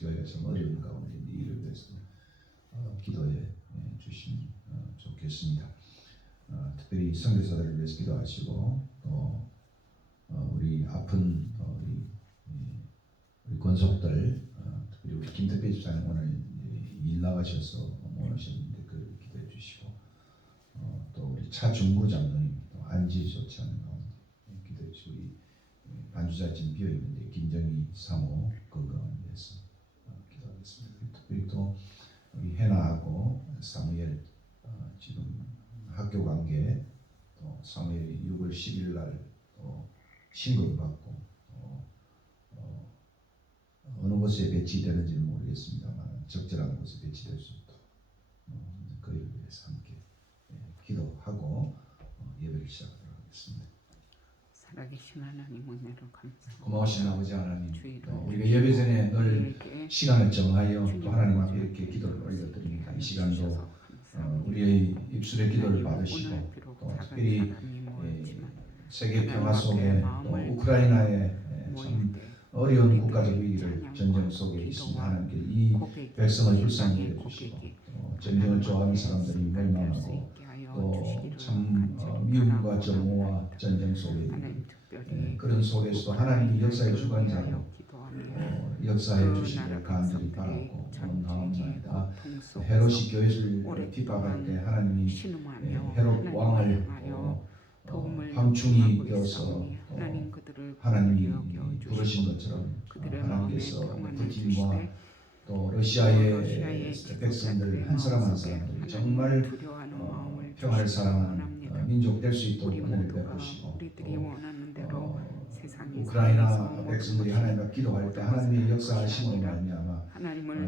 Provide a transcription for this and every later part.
교회가 참 어려운 가운데 이를 위해서 기도해 주시면 좋겠습니다. 특별히 선교사들을 위해서 기도하시고 또 우리 아픈 우리 권속들 특별히 우리 김덕배 집사님 오늘 일 나가셔서 못 오셨는데 그 기도해 주시고 또 우리 차중무 장로님 또 안지 좋지 않은 가운데 기도해 주시고 우리 반주자 지금 비어 있는데 김정희 사모 건강을 위해서 기도하겠습니다. 특별히 또 우리 해나하고 사무엘 지금 학교 관계 또 사무엘이 6월 10일 날또 신고를 받고 어느 곳에 배치되는지는 모르겠습니다만 적절한 곳에 배치될 수 있도록 그를 위해서 함께 기도하고 예배를 시작하도록 하겠습니다. 살아계신 하나님 은혜로 감사합니다. 고마우신 아버지 하나님, 우리가 예배 전에 늘 시간을 정하여 또 하나님 앞에 이렇게 기도를 올려드립니다. 이 시간도 우리의 입술의 기도를 받으시고 또 특별히 세계 평화 속에 또 우크라이나의 참 어려운 국가적 위기를 전쟁 속에 있습니다. 하나님께 이 백성을 불쌍히 여겨주시고 전쟁을 좋아하는 사람들이 멸망하고 또 참 미움과 정오와 전쟁 속에 있는 그런 속에서도 하나님이 역사의 주관자로 역사해 주시기를 간절히 바라고 원하옵나이다. 헤롯이 교회를 핍박할 때 하나님이 헤롯 왕을 황충이 되어서 하나님이 부르신 것처럼 하나님께서 푸틴과 또 러시아의 백성들 한 사람 한 사람들이 정말 평화를 사랑하는 민족 될 수 있도록 은혜를 베푸시고 또 우크라이나 백성들이 하나님 앞에 기도할 때 하나님의 역사하심으로 말미암아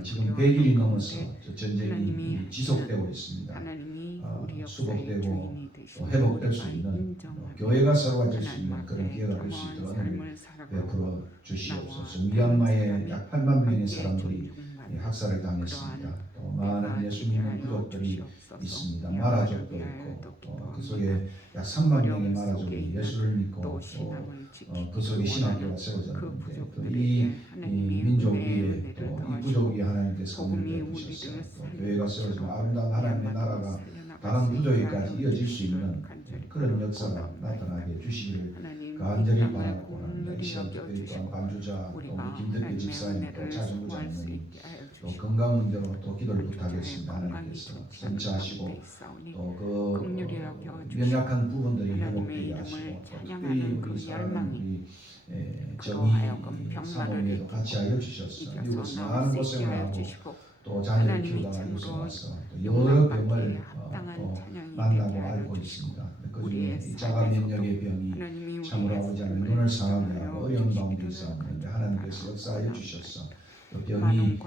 지금 100일이 넘어서 전쟁이 지속되고 있습니다. 수복되고 또 회복될 수 있는 교회가 서로가 될 수 있는 그런 기회가 될 수 있도록 은혜를 베풀어 주시옵소서. 미얀마에 약 8만 명의 사람들이 학살을 당했습니다. 또 많은 예수 믿는 부족들이 있습니다. 마라족도 있고 그 속에 약 3만 명의 마라족이 예수를 믿고 또 그 속에 신학교가 세워졌는데 또 이 민족 위에 또 이 부족 위에 하나님께서 은혜를 베푸셔서 또 교회가 세워지고 아름다운 하나님의 나라가 다른 부족에까지 이어질 수 있는 그런 역사가 나타나게 해주시기를 간절히 바라고 합니다. 이 시간 특별히 또한 반주자 또 우리 김덕배 집사님 또 차중구 장로님 또 건강 문제로 또 기도를 부탁했습니다. 하나님께서 선처하시고 또 그 연약한 부분들이 회복되게 하시고 또 특별히 우리 사랑하는 우리 정의 사모님에도 같이 알려주셔서 이곳에 많은 고생을 하고 또 자녀를 키우다가 이곳에 와서 또 여러 병을 또 만나고 알고 있습니다. 그중에 이 자가 면역의 병이 참으로 아버지 하나님 눈을 상하게 하고 어려운 가운데 있었는데 하나님께서 역사하여 주셔서 그 병이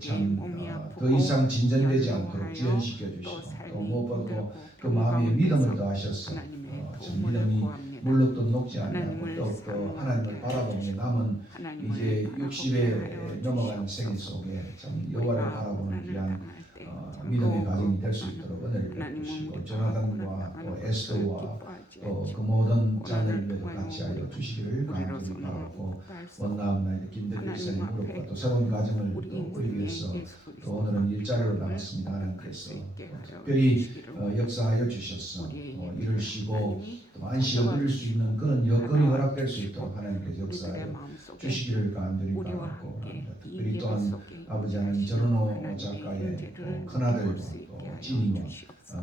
참 더 이상 진전되지 않도록 지연시켜 주시고 또 무엇보다도 그 마음에 믿음을 더하셔서 참 믿음이 물렀던 녹지 않고 또 하나님을 바라보며 남은 이제 60에 넘어가는 생애 속에 참 여호와를 바라보는 귀한 믿음의 가정이 될 수 있도록 은혜를 베푸시고 조나단과 또 에스더와 또 그 모든 자녀들도 같이 하여 주시기를 간절히 바라고 원나옵나이다. 김대표 목사님 무릎과 또 새로운 가정을 또 우리 위해서 또 오늘은 일자리로 나갔습니다. 하나님께서 특별히 역사하여 주셔서 일을 쉬고 또 안식을 누릴 수 있는 그런 여건이 허락될 수 있도록 하나님께서 역사하여 주시기를 간절히 바라고 합니다. 특별히 또한 아버지 하나님 전은호 작가의 큰아들 또 진이와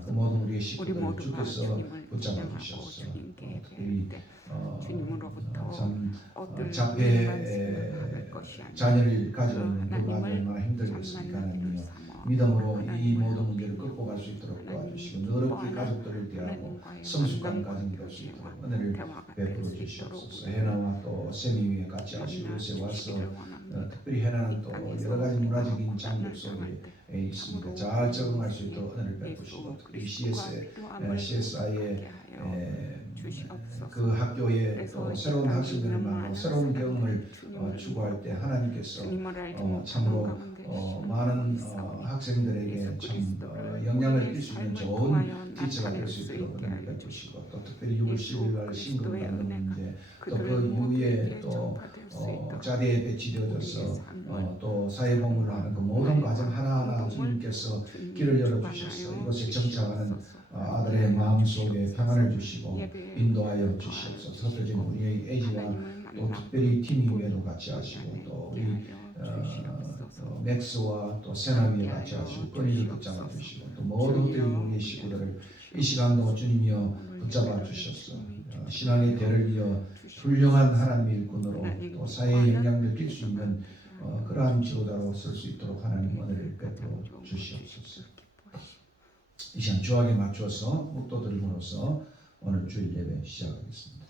그 모든 우리의 식구들을 주께서 붙잡아 주셔서 특별히 참 자폐 자녀를 가지고 있는 그 마음이 얼마나 힘들겠습니까. 하나님이여 믿음으로 이 모든 문제를 극복할 수 있도록 도와주시고 너롭게 가족들을 대하고 성숙한 가정이 될 수 있도록 은혜를 베풀어 주시옵소서. 해나와 또 세미 위에 같이 하시고 요새 와서 특별히 해나는 또 여러 가지 문화적인 장벽 속에 있습니다. 잘 적응할 수 있도록 은혜를 베푸시고 특별히 CSI의 그 학교에 또 새로운 학생들을 만나고 새로운 경험을 추구할 때 하나님께서 참으로 많은 학생들에게 참 영향을 줄 수 있는 좋은 티처가 될 수 있도록 은혜를 주시고 또 특별히 6월 10일 신금 받는 문제 또 그 이후에 또 자리에 배치되어져서 또 사회복무를 하는 그 모든 과정 하나하나 주님께서 길을 열어주셔서 이곳에 정착하는 아들의 마음속에 평안을 주시고 인도하여 주시옵소서. 또 지금 우리의 에이지와 또 특별히 팀 위에도 같이 하시고 또 우리 맥스와 또 세나위에 같이 하시고 권위를 붙잡아 주시고 또 모든 우리의 식구들을 이 시간도 주님이여 붙잡아 주셔서 신앙의 대를 이어 훌륭한 하나님의 일꾼으로 또 사회에 영향을 낄 수 있는 그러한 지도자로 쓸 수 있도록 하나님 은혜를 베풀어 주시옵소서. 이 시간 주하게 맞춰서 목도들으로서 오늘 주일 예배 시작하겠습니다.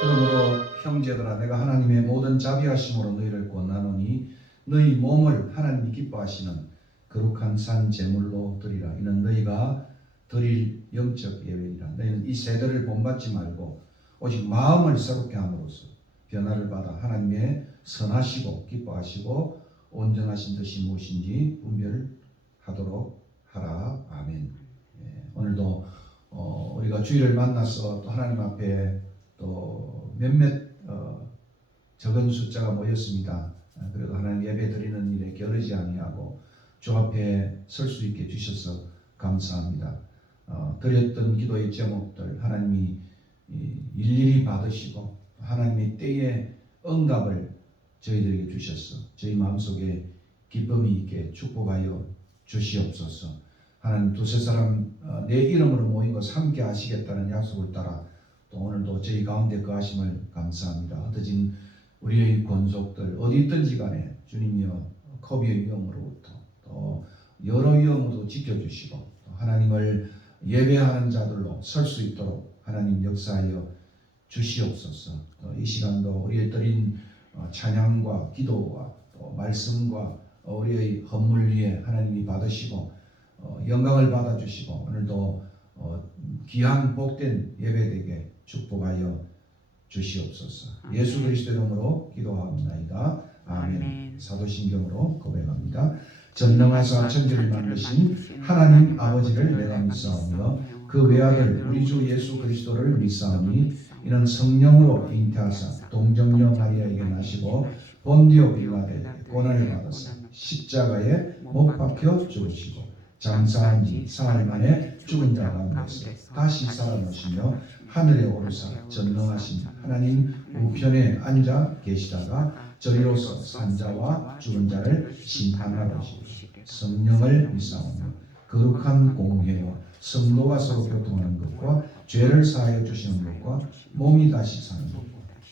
그러므로 형제들아 내가 하나님의 모든 자비하심으로 너희를 권하노니 너희 몸을 하나님이 기뻐하시는 거룩한 산 제물로 드리라. 이는 너희가 드릴 영적 예배이라. 너희는 이 세대를 본받지 말고 오직 마음을 새롭게 함으로써 변화를 받아 하나님의 선하시고 기뻐하시고 온전하신 뜻이 무엇인지 분별하도록 하라. 아멘. 오늘도 우리가 주일을 만나서 또 하나님 앞에 또 몇몇 적은 숫자가 모였습니다. 그래도 하나님 예배 드리는 일에 게으르지 아니하고 주 앞에 설 수 있게 주셔서 감사합니다. 드렸던 기도의 제목들 하나님이 일일이 받으시고 하나님의 때에 응답을 저희들에게 주셔서 저희 마음속에 기쁨이 있게 축복하여 주시옵소서. 하나님 두세 사람 내 이름으로 모인 것 함께 하시겠다는 약속을 따라 또 오늘도 저희 가운데 거하심을 감사합니다. 흩어진 우리의 권속들 어디 있든지 간에 주님이여 코비의 위험으로부터 또 여러 위험으로 지켜주시고 또 하나님을 예배하는 자들로 설 수 있도록 하나님 역사하여 주시옵소서. 이 시간도 우리의 드린 찬양과 기도와 또 말씀과 우리의 헌물 위에 하나님이 받으시고 영광을 받아주시고 오늘도 귀한 복된 예배되게 축복하여 주시옵소서. 예수 그리스도 이름으로 기도하옵나이다. 아멘. 사도신경으로 고백합니다. 전능하사 천지를 만드신 하나님 아버지를 내가 믿사오며 그 외아들 우리 주 예수 그리스도를 믿사오니 이는 성령으로 잉태하사 동정녀 마리아에게 나시고 본디오 빌라데에게 고난을 받아서 십자가에 못 박혀 죽으시고 장사한 지 사흘 만에 죽은 자 가운데서 다시 살아나시며 하늘에 오르사 전능하신 하나님 우편에 앉아 계시다가 저리로서 산자와 죽은 자를 심판하러 오시고 성령을 믿사오며 거룩한 공회와 성도가 서로 교통하는 것과 죄를 사하여 주시는 것과 몸이 다시 사는 것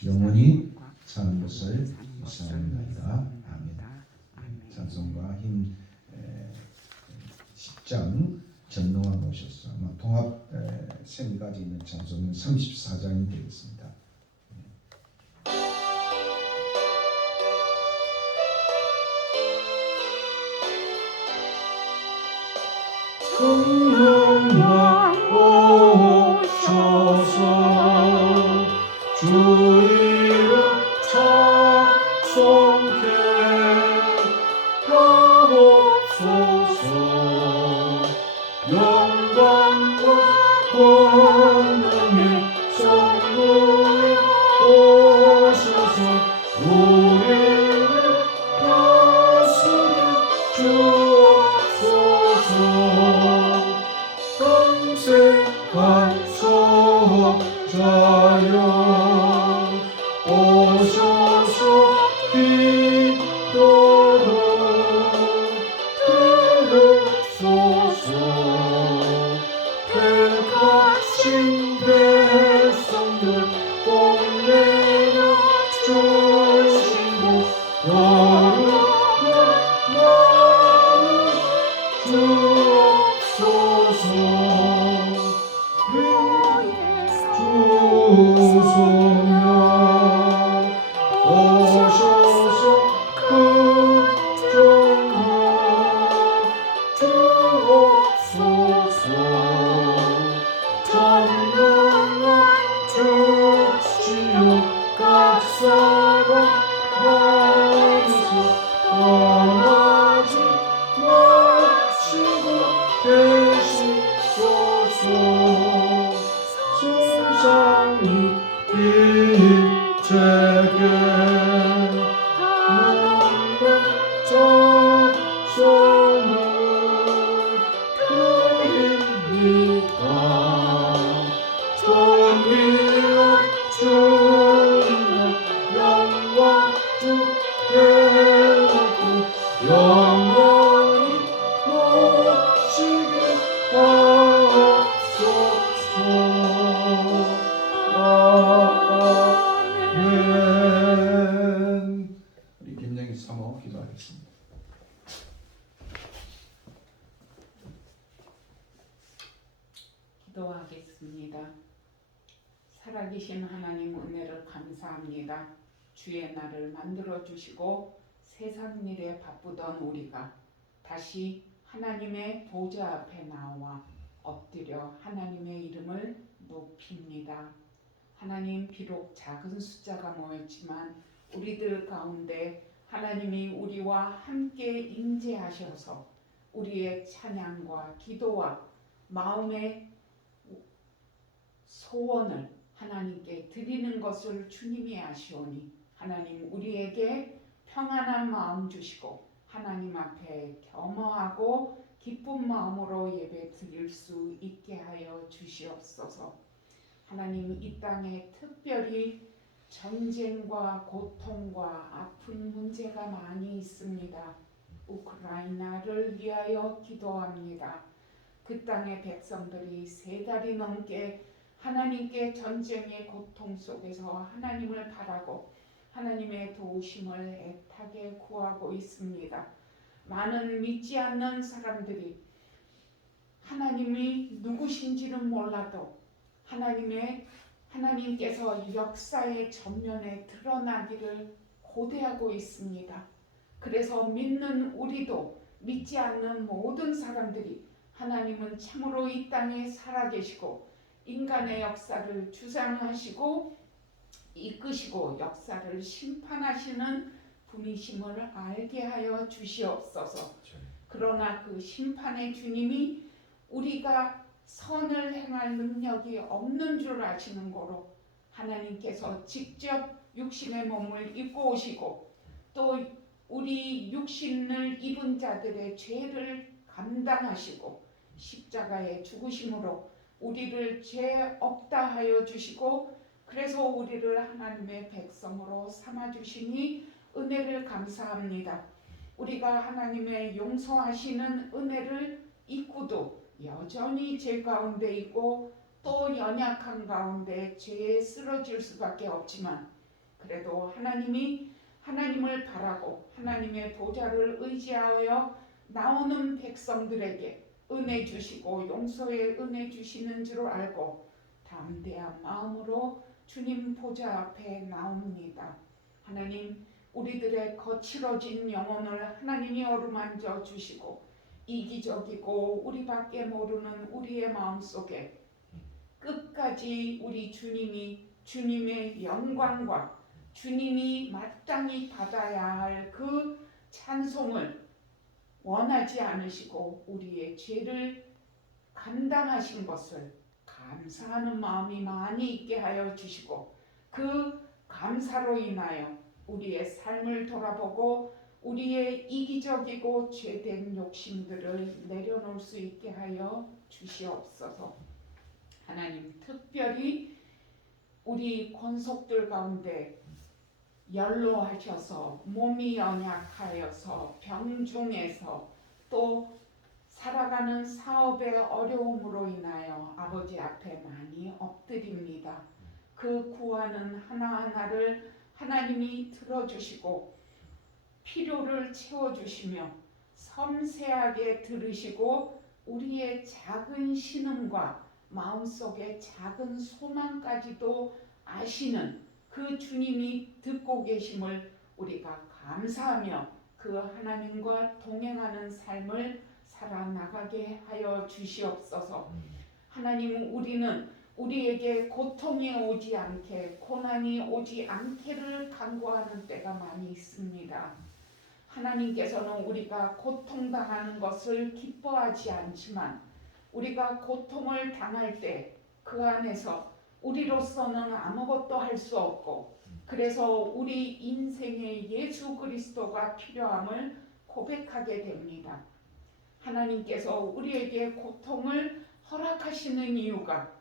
영원히 사는 것을 믿사옵나이다. 아멘. 찬송가 힘 10장 전능한 오셔서 아마 통합 세미까지 있는 찬송은 34장이 되겠습니다. 성령아 오셔서 주 이름 찬송케 하옵소서. 영광과 권능이 성부에 오셔서 우리를 다스려 주옵소서. 삼어 기도하겠습니다. 기도하겠습니다. 살아계신 하나님 은혜를 감사합니다. 주의 날을 만들어 주시고 세상 일에 바쁘던 우리가 다시 하나님의 보좌 앞에 나와 엎드려 하나님의 이름을 높입니다. 하나님, 비록 작은 숫자가 모였지만 우리들 가운데 하나님이 우리와 함께 임재하셔서 우리의 찬양과 기도와 마음의 소원을 하나님께 드리는 것을 주님이 아시오니 하나님, 우리에게 평안한 마음 주시고 하나님 앞에 겸허하고 기쁜 마음으로 예배 드릴 수 있게 하여 주시옵소서. 하나님, 이 땅에 특별히 전쟁과 고통과 아픈 문제가 많이 있습니다. 우크라이나를 위하여 기도합니다. 그 땅의 백성들이 3달이 넘게 하나님께 전쟁의 고통 속에서 하나님을 바라고 하나님의 도우심을 애타게 구하고 있습니다. 많은 믿지 않는 사람들이 하나님이 누구신지는 몰라도 하나님께서 역사의 전면에 드러나기를 고대하고 있습니다. 그래서 믿는 우리도 믿지 않는 모든 사람들이 하나님은 참으로 이 땅에 살아계시고 인간의 역사를 주장하시고 이끄시고 역사를 심판하시는 분이심을 알게 하여 주시옵소서. 그러나 그 심판의 주님이 우리가 선을 행할 능력이 없는 줄 아시는 거로 하나님께서 직접 육신의 몸을 입고 오시고 또 우리 육신을 입은 자들의 죄를 감당하시고 십자가에 죽으심으로 우리를 죄 없다 하여 주시고 그래서 우리를 하나님의 백성으로 삼아 주시니 은혜를 감사합니다. 우리가 하나님의 용서하시는 은혜를 잊고도 여전히 죄 가운데 있고 또 연약한 가운데 죄에 쓰러질 수밖에 없지만 그래도 하나님을 바라고 하나님의 보좌를 의지하여 나오는 백성들에게 은혜 주시고 용서의 은혜 주시는 줄 알고 담대한 마음으로 주님 보좌 앞에 나옵니다. 하나님, 우리들의 거칠어진 영혼을 하나님이 어루만져 주시고 이기적이고 우리밖에 모르는 우리의 마음속에 끝까지 우리 주님의 영광과 주님이 마땅히 받아야 할 그 찬송을 원하지 않으시고 우리의 죄를 감당하신 것을 감사하는 마음이 많이 있게 하여 주시고 그 감사로 인하여 우리의 삶을 돌아보고 우리의 이기적이고 죄된 욕심들을 내려놓을 수 있게 하여 주시옵소서. 하나님, 특별히 우리 권속들 가운데 연로하셔서 몸이 연약하여서 병중에서 또 살아가는 사업의 어려움으로 인하여 아버지 앞에 많이 엎드립니다. 그 구하는 하나하나를 하나님이 들어주시고 필요를 채워주시며 섬세하게 들으시고 우리의 작은 신음과 마음속의 작은 소망까지도 아시는 그 주님이 듣고 계심을 우리가 감사하며 그 하나님과 동행하는 삶을 살아나가게 하여 주시옵소서. 하나님, 우리는 우리에게 고통이 오지 않게 고난이 오지 않게를 간구하는 때가 많이 있습니다. 하나님께서는 우리가 고통당하는 것을 기뻐하지 않지만 우리가 고통을 당할 때 그 안에서 우리로서는 아무것도 할 수 없고 그래서 우리 인생에 예수 그리스도가 필요함을 고백하게 됩니다. 하나님께서 우리에게 고통을 허락하시는 이유가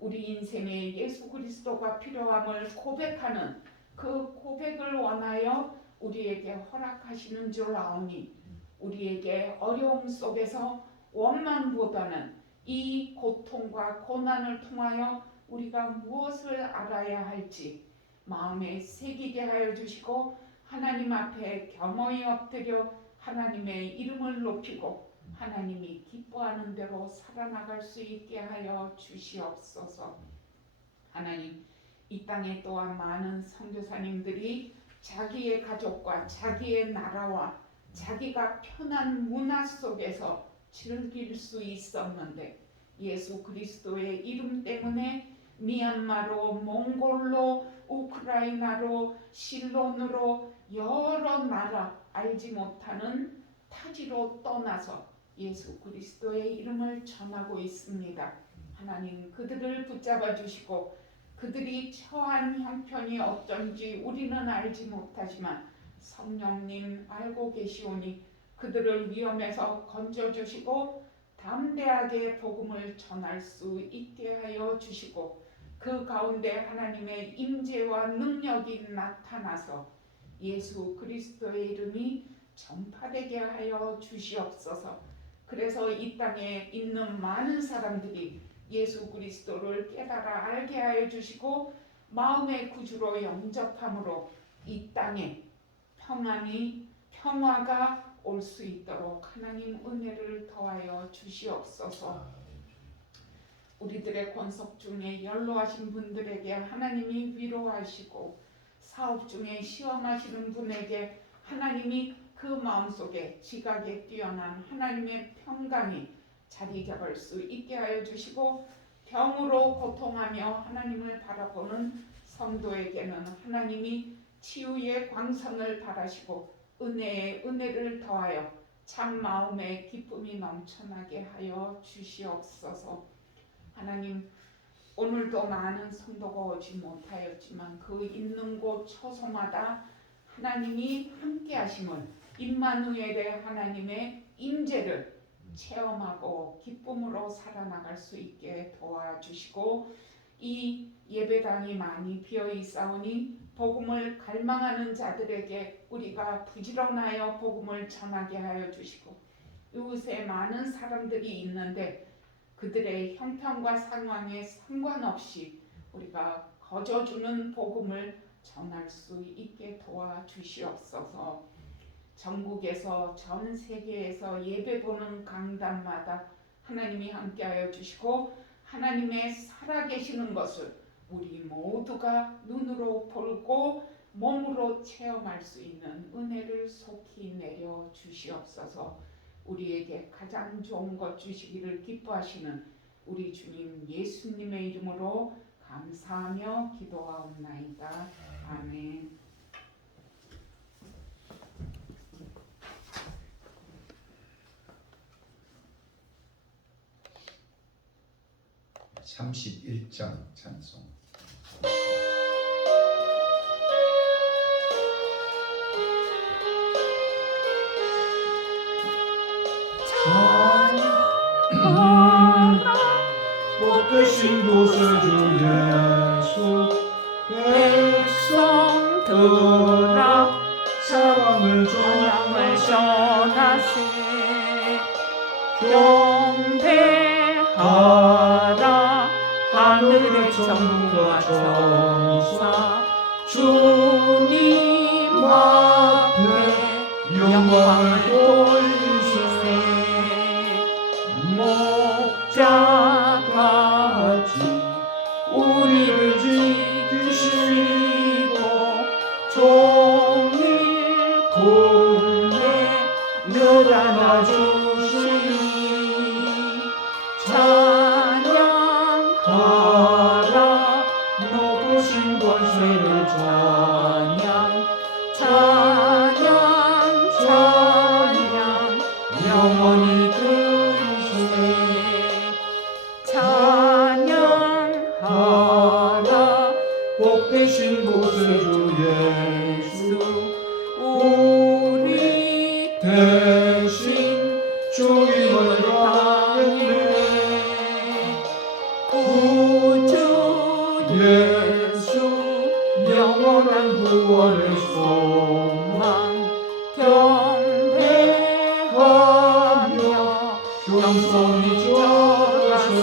우리 인생에 예수 그리스도가 필요함을 고백하는 그 고백을 원하여 우리에게 허락하시는 줄 아오니 우리에게 어려움 속에서 원망보다는 이 고통과 고난을 통하여 우리가 무엇을 알아야 할지 마음에 새기게 하여 주시고 하나님 앞에 겸허히 엎드려 하나님의 이름을 높이고 하나님이 기뻐하는 대로 살아나갈 수 있게 하여 주시옵소서. 하나님, 이 땅에 또한 많은 선교사님들이 자기의 가족과 자기의 나라와 자기가 편한 문화 속에서 즐길 수 있었는데 예수 그리스도의 이름 때문에 미얀마로, 몽골로, 우크라이나로, 실론으로 여러 나라 알지 못하는 타지로 떠나서 예수 그리스도의 이름을 전하고 있습니다. 하나님, 그들을 붙잡아 주시고 그들이 처한 형편이 어쩐지 우리는 알지 못하지만 성령님 알고 계시오니 그들을 위험에서 건져주시고 담대하게 복음을 전할 수 있게 하여 주시고 그 가운데 하나님의 임재와 능력이 나타나서 예수 그리스도의 이름이 전파되게 하여 주시옵소서. 그래서 이 땅에 있는 많은 사람들이 예수 그리스도를 깨달아 알게 하여 주시고 마음의 구주로 영접함으로 이 땅에 평화가 올 수 있도록 하나님 은혜를 더하여 주시옵소서. 우리들의 권속 중에 연로하신 분들에게 하나님이 위로하시고 사업 중에 시험하시는 분에게 하나님이 그 마음속에 지각에 뛰어난 하나님의 평강이 자리 잡을 수 있게 하여 주시고 병으로 고통하며 하나님을 바라보는 성도에게는 하나님이 치유의 광선을 바라시고 은혜의 은혜를 더하여 참 마음의 기쁨이 넘쳐나게 하여 주시옵소서. 하나님, 오늘도 많은 성도가 오지 못하였지만 그 있는 곳 처소마다 하나님이 함께 하심을 임마누엘의 하나님의 임재를 체험하고 기쁨으로 살아나갈 수 있게 도와주시고 이 예배당이 많이 비어있사오니 복음을 갈망하는 자들에게 우리가 부지런하여 복음을 전하게 하여 주시고 이곳에 많은 사람들이 있는데 그들의 형편과 상황에 상관없이 우리가 거저주는 복음을 전할 수 있게 도와주시옵소서. 전국에서 전 세계에서 예배보는 강단마다 하나님이 함께하여 주시고 하나님의 살아계시는 것을 우리 모두가 눈으로 보고 몸으로 체험할 수 있는 은혜를 속히 내려 주시옵소서. 우리에게 가장 좋은 것 주시기를 기뻐하시는 우리 주님 예수님의 이름으로 감사하며 기도하옵나이다. 아멘. (31장) 찬송. 복되신 구세주 예수 백성들아 사랑을 전하세 경배하라 하늘의 천군과 천사 주님 앞에 영광을 돌리세 목자같이 우리를 지키시고 종일 품에 늘 안아주시니 찬양하라 높으신 권세를 찬양 영원히 들으세 찬양하라 복되신 구세주 예수 우리 대신 죽임을 당해 구주 예수 영원한 구원의 소망 경배하며 겸손히 절하세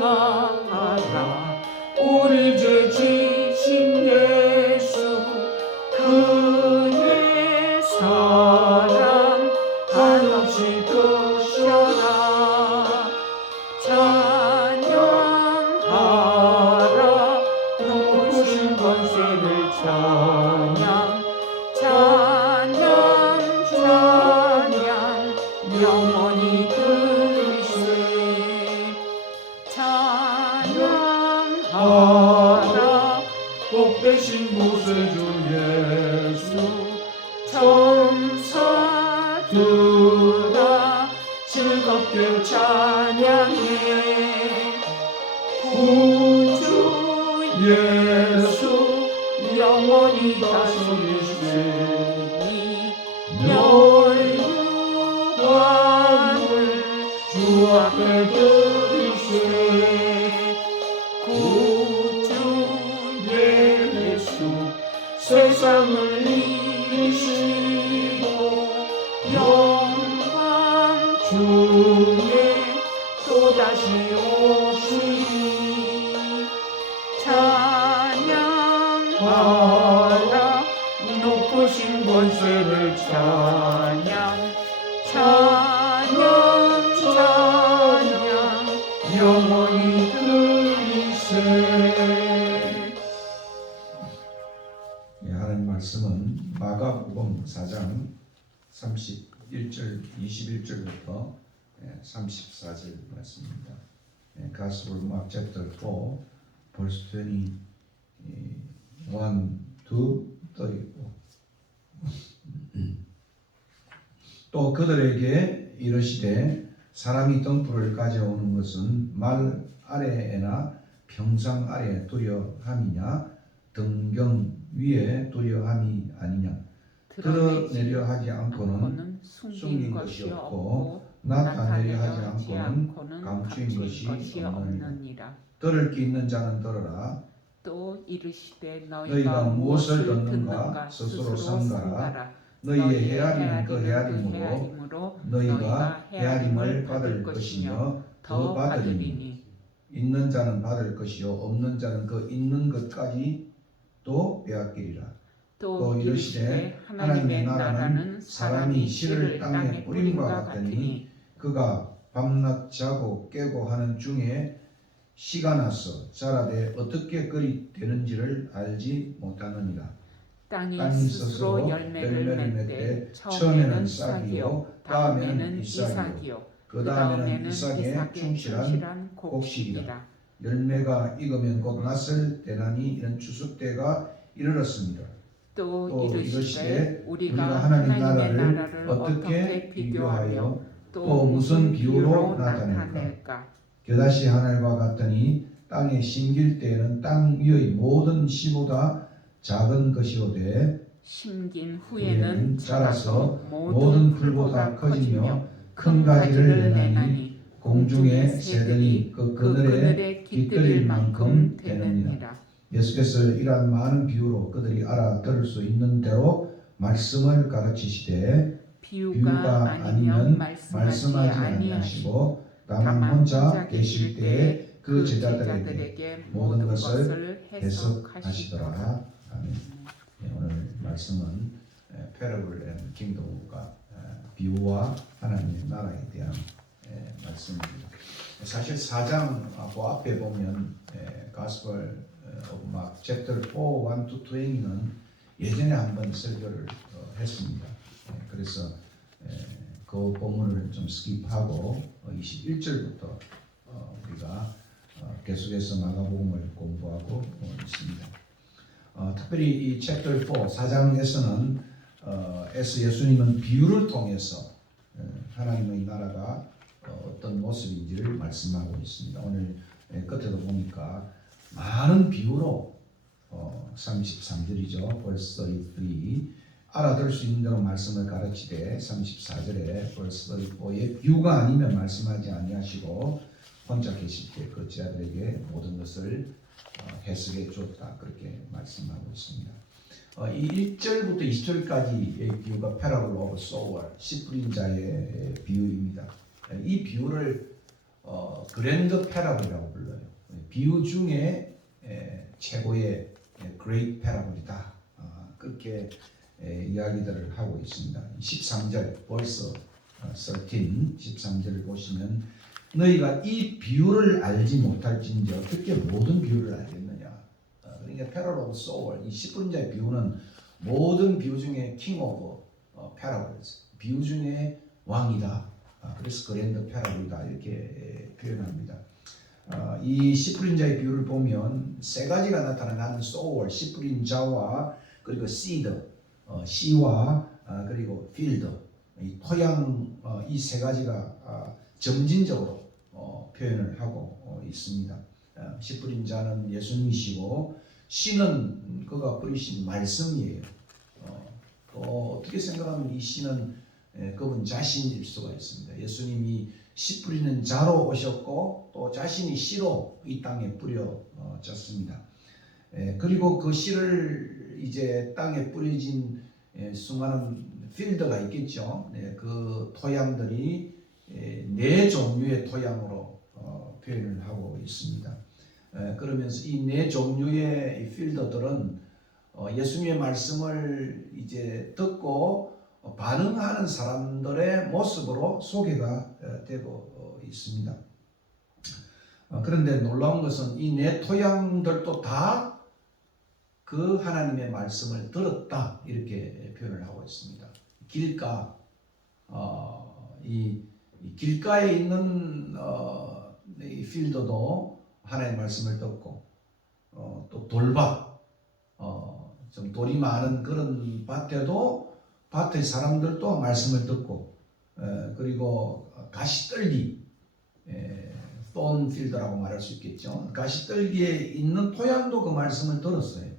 찬양하라 우리 죄 지신 있으니 멸류관을 주 앞에 드리세 구주 예수 세상을 이기시고 영광 중에 또다시 오시니 찬양하라 높으신 권세를 찬양 찬양 찬양 영원히 드리세. 하나님 말씀은 마가복음 4장 31절 21절부터 34절 말씀입니다. Gospel of Mark chapter 4 verse 21 to 34. 또 그들에게 이르시되 사람이 등불을 가져오는 것은 말 아래에나 평상 아래에 두려함이냐 등경 위에 두려함이 아니냐. 드러내려 하지 않고는 숨긴 것이 없고 나타내려 하지 않고는 감추인 것이 없느니라. 들을 게 있는 자는 들으라. 또 이르시되 너희가 무엇을 듣는가 스스로 삼가라. 너희의 헤아림은 그 헤아림으로 너희가 헤아림을 받을 것이며 더 받으리니 있는 자는 받을 것이요 없는 자는 그 있는 것까지 또 빼앗기리라. 또 이르시되 하나님의 나라는 사람이 씨를 땅에 뿌림과 같으니 그가 밤낮 자고 깨고 하는 중에 씨가 나서 자라되 어떻게 그리 되는지를 알지 못하느니라. 땅이 스스로 열매를 맺되 처음에는 싹이요 다음에는 이삭이요 그 다음에는 이삭의 충실한 곡식이라. 열매가 익으면 곧 낫을 때나니 이는 추수 때가 이르렀습니다. 또 이르시되 우리가 하나님의 나라를 어떻게 비교하여 또 무슨 비유로 나타낼까. 겨다시 하늘과 같더니 땅에 심길 때에는 땅 위의 모든 씨보다 작은 것이오되 심긴 후에는 자라서 모든 풀보다 커지며 큰 가지를 내나니 공중의 새들이 그 그늘에 깃들일 만큼 되느니라. 예수께서 이러한 많은 비유로 그들이 알아들을 수 있는 대로 말씀을 가르치시되 비유가 아니면 말씀하지 아니하시고 다만 혼자 계실 때에 그 제자들에게 모든 것을 해석하시더라. 아멘. 오늘 말씀은 Parable and Kingdom과 비유와 하나님의 나라에 대한 말씀입니다. 사실 4장 그 앞에 보면 Gospel of Mark chapter 4, 1 to 20는 예전에 한번 설교를 했습니다. 그래서 그 본문을 좀 스킵하고 21절부터 우리가 계속해서 마가복음을 공부하고 있습니다. 특별히 이 chapter 4, 4장에서는 예수님은 비유를 통해서 하나님의 나라가 어떤 모습인지를 말씀하고 있습니다. 오늘 끝에도 보니까 많은 비유로 33절이죠. verse 33 알아들 수 있는 대로 말씀을 가르치되 34절에 verse 34에 비유가 아니면 말씀하지 아니하시고 혼자 계실 때 그 제자들에게 모든 것을 해석해 주었다. 그렇게 말씀하고 있습니다. 이 1절부터 20절까지의 비유가 Parable of Sower, 씨 뿌린 자의 비유입니다. 이 비유를 그랜드 패러블이라고 불러요. 비유 중에 최고의 Great Parable이다. 그렇게 이야기들을 하고 있습니다. 13절 벌써 13절을 보시면 너희가 이 비유를 알지 못할진지 어떻게 모든 비유를 알겠느냐. 그러니까 Parable of Sower, 이 씨 뿌린 자의 비유는 모든 비유 중에 King of Parables, 비유 중에 왕이다. 그래서 그랜드 패러블이다 이렇게 표현합니다. 이 씨 뿌린 자의 비유를 보면 세 가지가 나타나는 sower, 씨 뿌린 자와 그리고 seed, 씨와 그리고 field, 이 토양, 이 세 가지가 점진적으로 표현을 하고 있습니다. 씨 뿌린 자는 예수님이시고 씨는 그가 뿌리신 말씀이에요. 어떻게 생각하면 이 씨는 그분 자신일 수가 있습니다. 예수님이 씨 뿌리는 자로 오셨고 또 자신이 씨로 이 땅에 뿌려졌습니다. 그리고 그 씨를 이제 땅에 뿌려진 수많은 필드가 있겠죠. 그 토양들이 네 종류의 토양으로 표현을 하고 있습니다. 그러면서 이 네 종류의 이 필드들은 예수님의 말씀을 이제 듣고 반응하는 사람들의 모습으로 소개가 되고 있습니다. 그런데 놀라운 것은 이 네 토양들도 다 그 하나님의 말씀을 들었다 이렇게 표현을 하고 있습니다. 길가, 이 길가에 있는 이 필드도 하나님의 말씀을 듣고 또 돌밭, 좀 돌이 많은 그런 밭에도 밭의 사람들도 말씀을 듣고 그리고 가시떨기, 톤필드라고 말할 수 있겠죠. 가시떨기에 있는 토양도 그 말씀을 들었어요.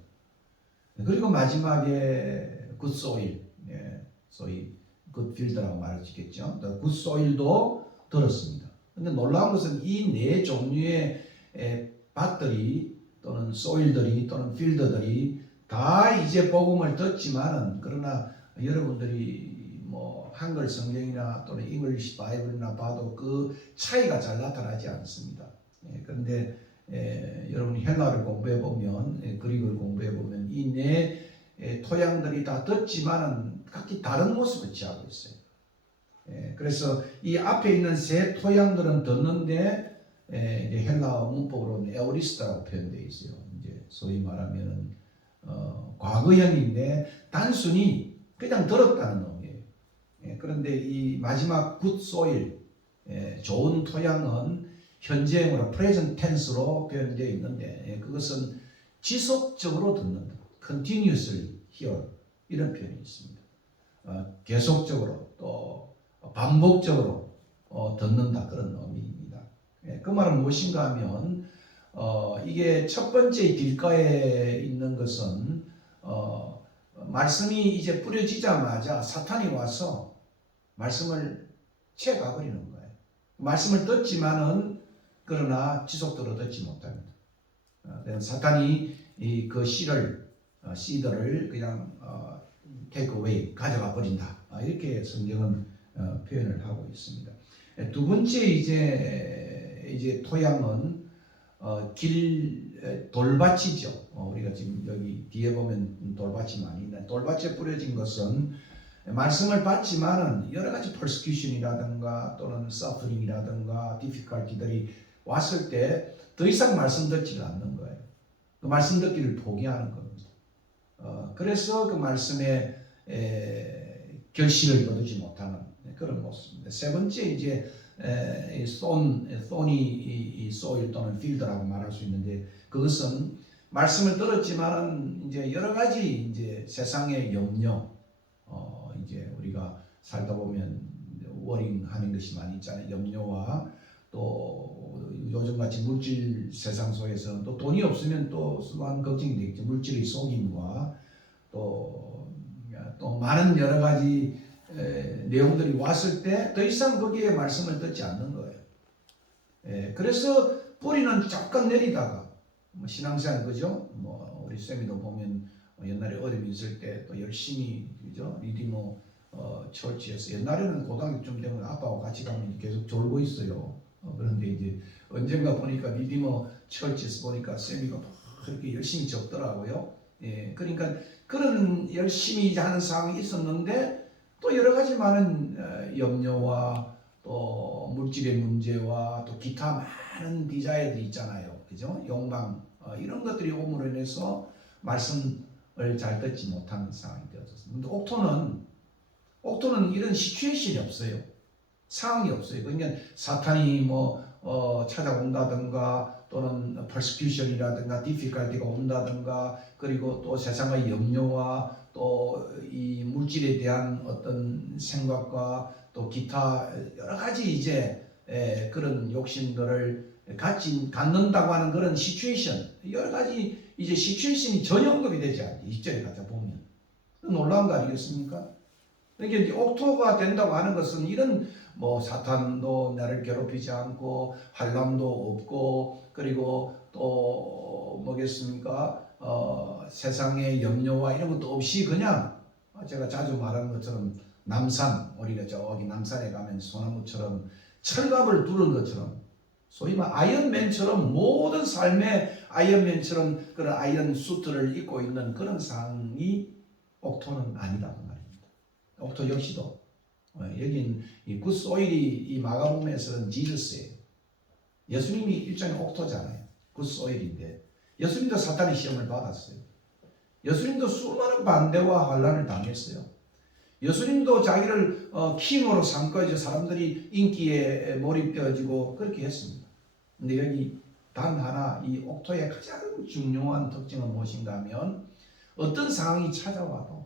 그리고 마지막에 굿소일, 소위 굿필드라고 말할 수 있겠죠. 굿소일도 들었습니다. 근데 놀라운 것은 이 네 종류의 밭들이 또는 소일들이 또는 필드들이 다 이제 복음을 듣지만은 그러나 여러분들이 뭐 한글 성경이나 또는 잉글리시 바이블이나 봐도 그 차이가 잘 나타나지 않습니다. 그런데 여러분이 헬라를 공부해 보면 그리스를 공부해 보면 이 네 토양들이 다 듣지만은 각기 다른 모습을 취하고 있어요. 그래서 이 앞에 있는 세 토양들은 듣는데 헬라 문법으로는 에오리스타라고 표현되어 있어요. 이제 소위 말하면은 과거형인데 단순히 그냥 들었다는 의미예요. 그런데 이 마지막 good soil, 좋은 토양은 현재형으로 present tense로 표현되어 있는데 그것은 지속적으로 듣는다. continuously hear 이런 표현이 있습니다. 계속적으로 또 반복적으로 듣는다 그런 의미입니다. 그 말은 무엇인가 하면 이게 첫 번째 길가에 있는 것은 말씀이 이제 뿌려지자마자 사탄이 와서 말씀을 채가버리는 거예요. 말씀을 듣지만은 그러나 지속적으로 듣지 못합니다. 사탄이 그 씨들을 그냥 take away 가져가 버린다. 이렇게 성경은 표현을 하고 있습니다. 두 번째 이제 토양은 돌밭이죠. 우리가 지금 여기 뒤에 보면 돌밭이 많이 있는데 돌밭에 뿌려진 것은 말씀을 받지만은 여러 가지 persecution이라든가 또는 suffering이라든가 difficulty들이 왔을 때 더 이상 말씀 듣지를 않는 거예요. 그 말씀 듣기를 포기하는 겁니다. 그래서 그 말씀에 결실을 거두지 못하는 그런 모습입니다. 세 번째 이제 톤이 소일 또는 필드라고 말할 수 있는데 그것은 말씀을 들었지만은 이제 여러 가지 이제 세상의 염려, 이제 우리가 살다 보면 워링하는 것이 많이 있잖아요. 염려와 또 요즘같이 물질 세상 속에서는 또 돈이 없으면 또 수많은 걱정이 되겠죠. 물질의 속임과 또 많은 여러 가지 내용들이 왔을 때 더 이상 거기에 말씀을 듣지 않는 거예요. 그래서 뿌리는 잠깐 내리다가 신앙생활 그죠? 우리 쌤이도 보면 옛날에 어려움이 있을 때 또 열심히 그죠? 리디모 철치에서 옛날에는 고등학교쯤 되면 아빠하고 같이 가면 계속 졸고 있어요. 그런데 이제 언젠가 보니까 리디모 철치에서 보니까 쌤이가 막 그렇게 열심히 적더라고요. 그러니까 그런 열심히 하는 상황이 있었는데 또 여러 가지 많은 염려와 또 물질의 문제와 또 기타 많은 디자이어들이 있잖아요. 그죠? 욕망 이런 것들이 옴으로 인해서 말씀을 잘 듣지 못하는 상황이 되어졌습니다. 근데 옥토는 이런 시츄에이션이 없어요. 상황이 없어요. 그러니까 사탄이 찾아온다든가 또는 persecution이라든가 difficulty가 온다든가 그리고 또 세상의 염려와 또 이 물질에 대한 어떤 생각과 또 기타 여러 가지 이제 그런 욕심들을 갖는다고 하는 그런 시츄에이션 여러 가지 이제 시츄에이션이 전혀 언급이 되지 않아요. 2절에 가자 보면 놀라운 거 아니겠습니까? 그러니까 이제 옥토가 된다고 하는 것은 이런 뭐 사탄도 나를 괴롭히지 않고 환난도 없고 그리고 또 뭐겠습니까? 세상의 염려와 이런 것도 없이 그냥 제가 자주 말하는 것처럼 남산, 우리가 저기 남산에 가면 소나무처럼 철갑을 두른 것처럼 소위 말 아이언맨처럼 모든 삶의 아이언맨처럼 그런 아이언 수트를 입고 있는 그런 상이 옥토는 아니라고 말입니다. 옥토 역시도 여긴 이 굿소일이 이 마가복음에서는 지저스예요. 예수님이 일종의 옥토잖아요. 굿소일인데 예수님도 사탄의 시험을 받았어요. 예수님도 수많은 반대와 환난을 당했어요. 예수님도 자기를 킹으로 삼고 이제 사람들이 인기에 몰입되어지고 그렇게 했습니다. 근데 여기 단 하나 이 옥토의 가장 중요한 특징은 무엇인가 하면 어떤 상황이 찾아와도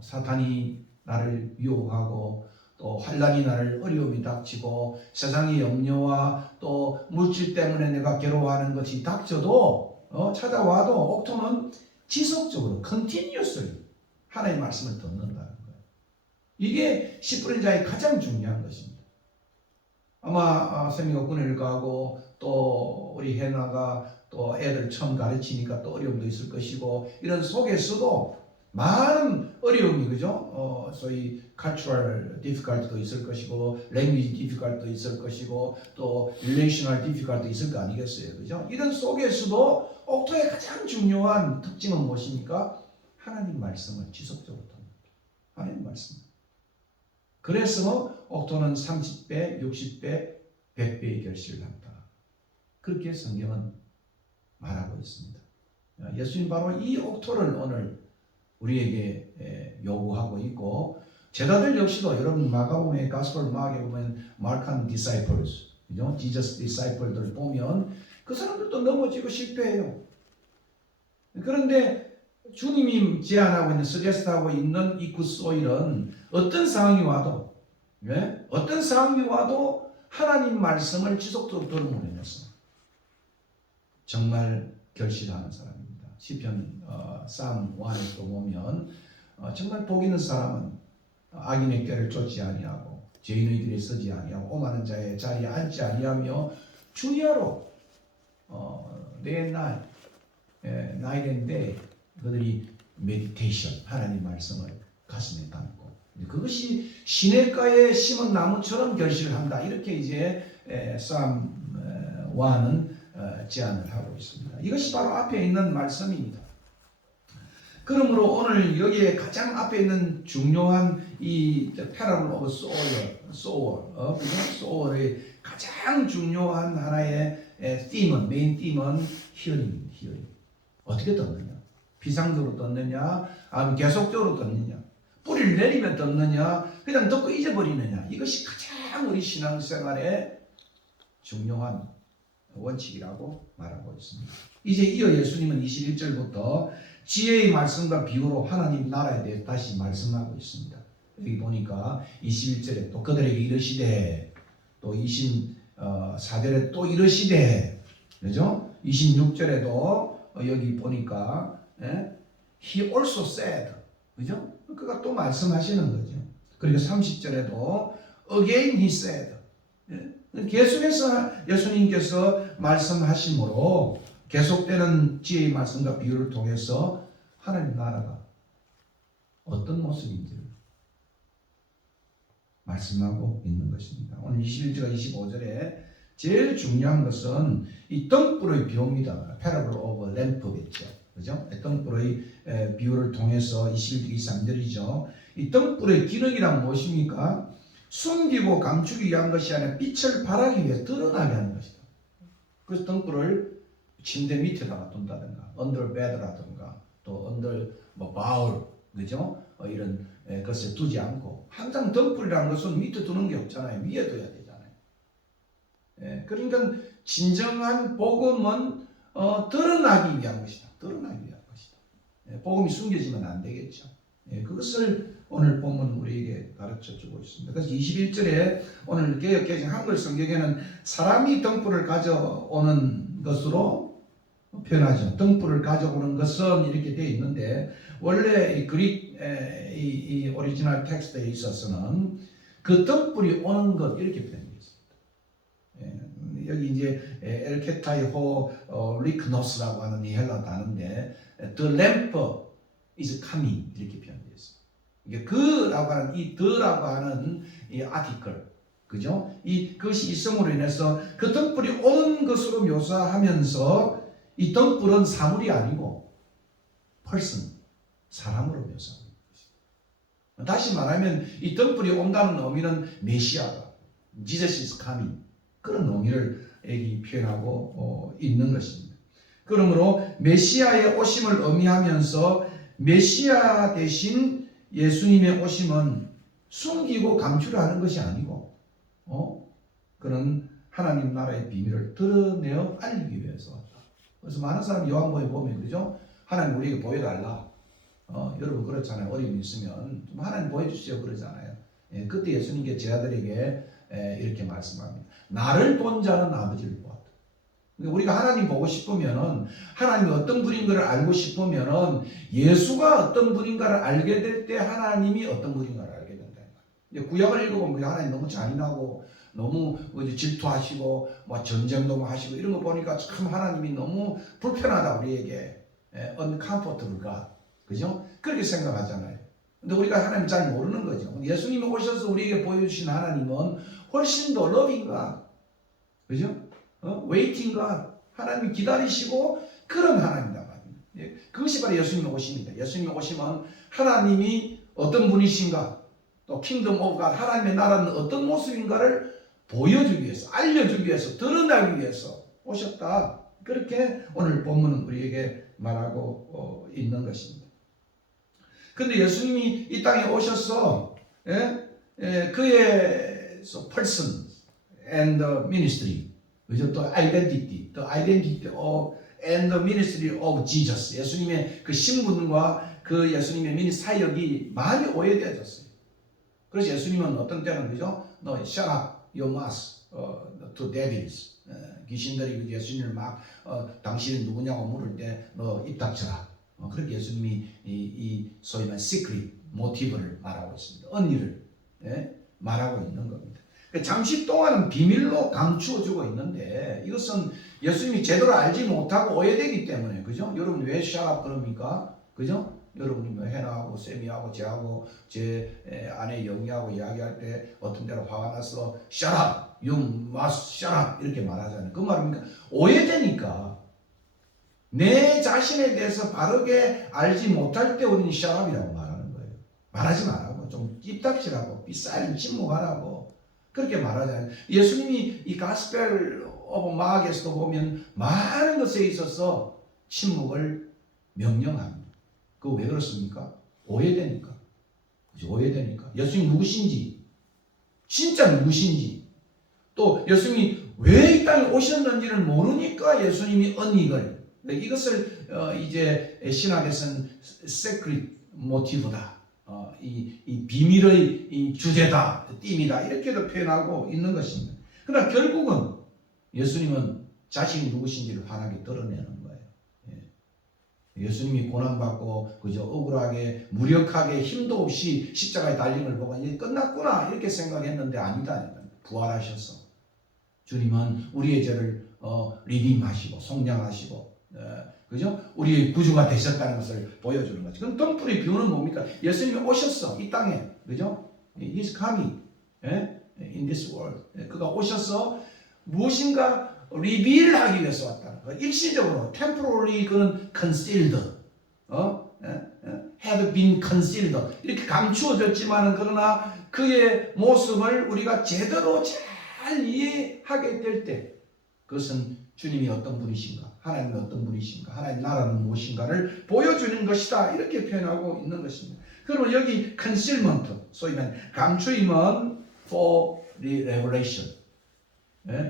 사탄이 나를 유혹하고 또 환난이 나를 어려움이 닥치고 세상의 염려와 또 물질 때문에 내가 괴로워하는 것이 닥쳐도 찾아와도 옥토는 지속적으로 continuously 하나님의 말씀을 듣는다는 거예요. 이게 씨 뿌린 자의 가장 중요한 것입니다. 아마 세미가 군을 가고 또 우리 해나가 또 애들 처음 가르치니까 또 어려움도 있을 것이고 이런 속에서도 많은 어려움이 그죠? 소위 cultural difficulty도 있을 것이고 language difficulty도 있을 것이고 또 relational difficulty도 있을 거 아니겠어요, 그죠? 이런 속에서도 옥토의 가장 중요한 특징은 무엇입니까? 하나님 말씀을 지속적으로 듣는다. 하나님 말씀. 그래서 옥토는 30배, 60배, 100배의 결실을 한다. 그렇게 성경은 말하고 있습니다. 예수님 바로 이 옥토를 오늘 우리에게 요구하고 있고 제자들 역시도 여러분 마가복음의 가스펠 마가에 보면 마르칸 디사이플스, 그죠? 지저스 디사이플들을 보면 그 사람들도 넘어지고 실패해요. 그런데 주님이 제안하고 있는 서제스트하고 있는 이 굿소일은 어떤 상황이 와도 어떤 상황이 와도 하나님 말씀을 지속적으로 들음으로 인해서 정말 결실하는 사람입니다. 시편 쌈 1에 또 보면 정말 복 있는 사람은 악인의 꾀를 쫓지 아니하고 죄인의 길에 서지 아니하고 오만한 자의 자리에 앉지 아니하며 주야로 day and night, night and day 그들이 메디테이션 하나님 말씀을 가슴에 담고 그것이 시냇가에 심은 나무처럼 결실을 한다. 이렇게 이제 쌈 1은 제안을 하고 있습니다. 이것이 바로 앞에 있는 말씀입니다. 그러므로 오늘 여기에 가장 앞에 있는 중요한 이 패러블 오브 소어의 가장 중요한 하나의 메인 띠먼 히어링. 어떻게 듣느냐? 비상적으로 듣느냐? 아니면 계속적으로 듣느냐? 뿌리를 내리면 듣느냐? 그냥 듣고 잊어버리느냐? 이것이 가장 우리 신앙생활의 중요한 원칙이라고 말하고 있습니다. 이제 이어 예수님은 21절부터 지혜의 말씀과 비유로 하나님 나라에 대해 다시 말씀하고 있습니다. 여기 보니까 21절에 또 그들에게 이르시되 또 24절에 또 이르시되 그죠? 26절에도 여기 보니까 He also said 그죠? 그가 또 말씀하시는 거죠. 그리고 30절에도 Again he said 계속해서 예수님께서 말씀하심으로 계속되는 지혜의 말씀과 비유를 통해서 하나님 나라가 어떤 모습인지를 말씀하고 있는 것입니다. 오늘 21절과 25절에 제일 중요한 것은 이 등불의 비유입니다. Parable of Lamp겠죠. 그죠? 등불의 비유를 통해서 21절, 23절이죠. 이 등불의 기능이란 무엇입니까? 숨기고 감추기 위한 것이 아니라 빛을 발하기 위해 드러나게 하는 것이다. 그래서 등불을 침대 밑에다가 둔다든가, under bed라든가, 또 under 바울, 그죠? 이런 것에 두지 않고 항상 등불이라는 것은 밑에 두는 게 없잖아요. 위에 둬야 되잖아요. 그러니까 진정한 복음은 드러나기 위한 것이다. 드러나기 위한 것이다. 복음이 숨겨지면 안 되겠죠. 그것을 오늘 본문 우리에게 가르쳐주고 있습니다. 그래서 21절에 오늘 개역개정 한글 성경에는 사람이 등불을 가져오는 것으로 표현하죠. 등불을 가져오는 것은 이렇게 되어 있는데 원래 이 그릭 이 오리지널 텍스트에 있어서는 그 등불이 오는 것 이렇게 표현되어 있습니다. 여기 이제 엘케타이호 리크노스라고 하는 이 헬라 단어인데 the lamp is coming 이렇게 표현되어 있습니다. 이게 그라고 하는 이 더라고 하는 이 아티클 그죠? 그것이 있음으로 인해서 그 등불이 오는 것으로 묘사하면서 이 등불은 사물이 아니고 person, 사람으로 묘사합니다. 다시 말하면 이 등불이 온다는 의미는 메시아가 Jesus is coming 그런 의미를 여기 표현하고 있는 것입니다. 그러므로 메시아의 오심을 의미하면서 메시아 대신 예수님의 오심은 숨기고 감추려하는 것이 아니고 그런 하나님 나라의 비밀을 드러내어 알리기 위해서 왔다. 그래서 많은 사람이 요한복음에 보면 그죠? 하나님 우리에게 보여달라. 여러분 그렇잖아요. 어려움이 있으면 좀 하나님 보여주시오 그러잖아요. 그때 예수님께 제 아들에게 이렇게 말씀합니다. 나를 본 자는 아버지를 보았다. 그러니까 우리가 하나님 보고 싶으면은 하나님이 어떤 분인가를 알고 싶으면은 예수가 어떤 분인가를 알게 될 때 하나님이 어떤 분인가를 알게 된다. 구약을 읽어보면 하나님 너무 잔인하고 너무 질투하시고 뭐 전쟁도 하시고 이런 거 보니까 참 하나님이 너무 불편하다 우리에게 uncomfortable God 그죠? 그렇게 생각하잖아요. 근데 우리가 하나님 잘 모르는 거죠. 예수님이 오셔서 우리에게 보여주신 하나님은 훨씬 더 loving God 그죠? waiting God 하나님이 기다리시고 그런 하나님이다 말입니다. 그것이 바로 예수님의 오심입니다. 예수님의 오심은 하나님이 어떤 분이신가 또 킹덤 오브 갓 하나님의 나라는 어떤 모습인가를 보여주기 위해서 알려주기 위해서 드러나기 위해서 오셨다. 그렇게 오늘 본문은 우리에게 말하고 있는 것입니다. 그런데 예수님이 이 땅에 오셔서 그의 person and the ministry 그죠? 또 identity, the identity of and the ministry of Jesus 예수님의 그 신분과 그 예수님의 미니스트리 사역이 많이 오해되어졌어요. 그래서 예수님은 어떤 때는 그죠? 너 shut up your mouth to devils 귀신들이 예수님을 막 당신이 누구냐고 물을 때 너 입 닥쳐라. 그렇게 예수님이 이 소위 말하는 secret motive를 말하고 있습니다. 언니를 말하고 있는 겁니다. 잠시 동안은 비밀로 감추어주고 있는데 이것은 예수님이 제대로 알지 못하고 오해되기 때문에 그죠? 여러분 왜 shut up 그럽니까? 그죠? 여러분이 뭐 해나하고 쌤이하고 제하고 제 아내 영희하고 이야기할 때 어떤 때로 화가 나서 shut up, you must shut up 이렇게 말하잖아요. 그 말입니까? 오해되니까 내 자신에 대해서 바르게 알지 못할 때 우리는 shut up이라고 말하는 거예요. 말하지 말라고 좀 입 닥치라고 be silent 침묵하라고 그렇게 말하잖아요. 예수님이 이 가스펠 오브 마크에서도 보면 많은 것에 있어서 침묵을 명령합니다. 그거 왜 그렇습니까? 오해되니까. 그죠? 오해되니까. 예수님이 누구신지, 진짜 누구신지, 또 예수님이 왜 이 땅에 오셨는지를 모르니까 예수님이 언익을, 이것을 이제 신학에서는 secret motive다. 이 비밀의 이 주제다, 띠이다 이렇게도 표현하고 있는 것입니다. 그러나 결국은 예수님은 자신이 누구신지를 환하게 드러내는 거예요. 예수님이 고난받고 그저 억울하게 무력하게 힘도 없이 십자가에 달린 걸 보고 이제 끝났구나 이렇게 생각했는데 아니다. 부활하셔서 주님은 우리의 죄를 리딤하시고 속량하시고 그죠? 우리의 구주가 되셨다는 것을 보여주는 거죠. 그럼 등불의 비유는 뭡니까? 예수님이 오셨어 이 땅에 그죠? He's coming in this world. 그가 오셔서 무엇인가 리빌하기 위해서 왔다. 일시적으로 temporarily 그는 concealed, had been concealed 이렇게 감추어졌지만은 그러나 그의 모습을 우리가 제대로 잘 이해하게 될 때 그것은 주님이 어떤 분이신가, 하나님이 어떤 분이신가, 하나님 나라는 무엇인가를 보여주는 것이다 이렇게 표현하고 있는 것입니다. 그러면 여기 concealment, 소위 말하는 감추임은 for the revelation.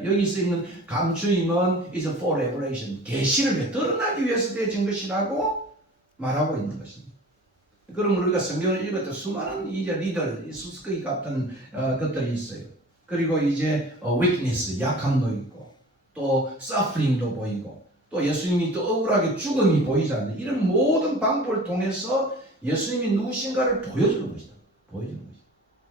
여기 쓰이는 감추임은 is for revelation. 계시를 위해 드러나기 위해서 되어진 것이라고 말하고 있는 것입니다. 그러면 우리가 성경을 읽을 때 수많은 이제 리더, 수스크이 같은 것들이 있어요. 그리고 이제 weakness, 약함도 있고 또 suffering도 보이고 또 예수님이 또 억울하게 죽음이 보이지 않는 이런 모든 방법을 통해서 예수님이 누구신가를 보여주는 것이다. 보여주는 것이다.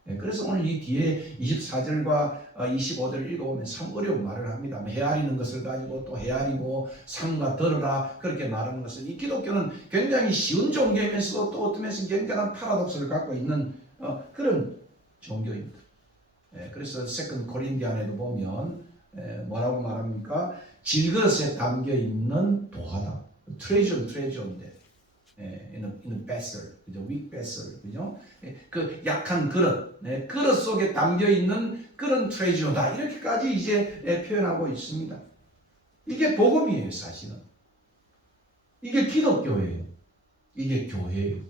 예, 그래서 오늘 이 뒤에 24절과 25절을 읽어보면 참 어려운 말을 합니다. 헤아리는 것을 가지고 또 헤아리고 삼가 들으라 그렇게 말하는 것은 이 기독교는 굉장히 쉬운 종교이면서도 또 어떤 면에서 굉장한 파라독스를 갖고 있는 그런 종교입니다. 예, 그래서 세컨 고린디안에도 보면 뭐라고 말합니까? 질그릇에 담겨 있는 보화다. 트레저인데 in a vessel, 그죠? weak vessel, 그죠? 그 약한 그릇, 그릇 속에 담겨 있는 그런 트레저다. 이렇게까지 이제 표현하고 있습니다. 이게 복음이에요, 사실은. 이게 기독교예요. 이게 교회예요.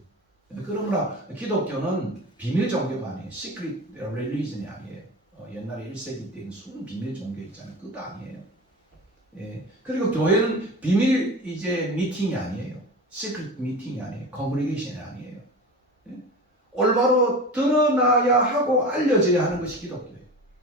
그러므로 기독교는 비밀 종교가 아니에요. secret religion이 아니에요. 옛날에 1세기 때는 순 비밀 종교 있잖아요. 그것도 아니에요. 예. 그리고 교회는 비밀 이제 미팅이 아니에요. 시크릿 미팅이 아니에요. 커뮤니케이션이 아니에요. 예? 올바로 드러나야 하고 알려져야 하는 것이 기독교예요.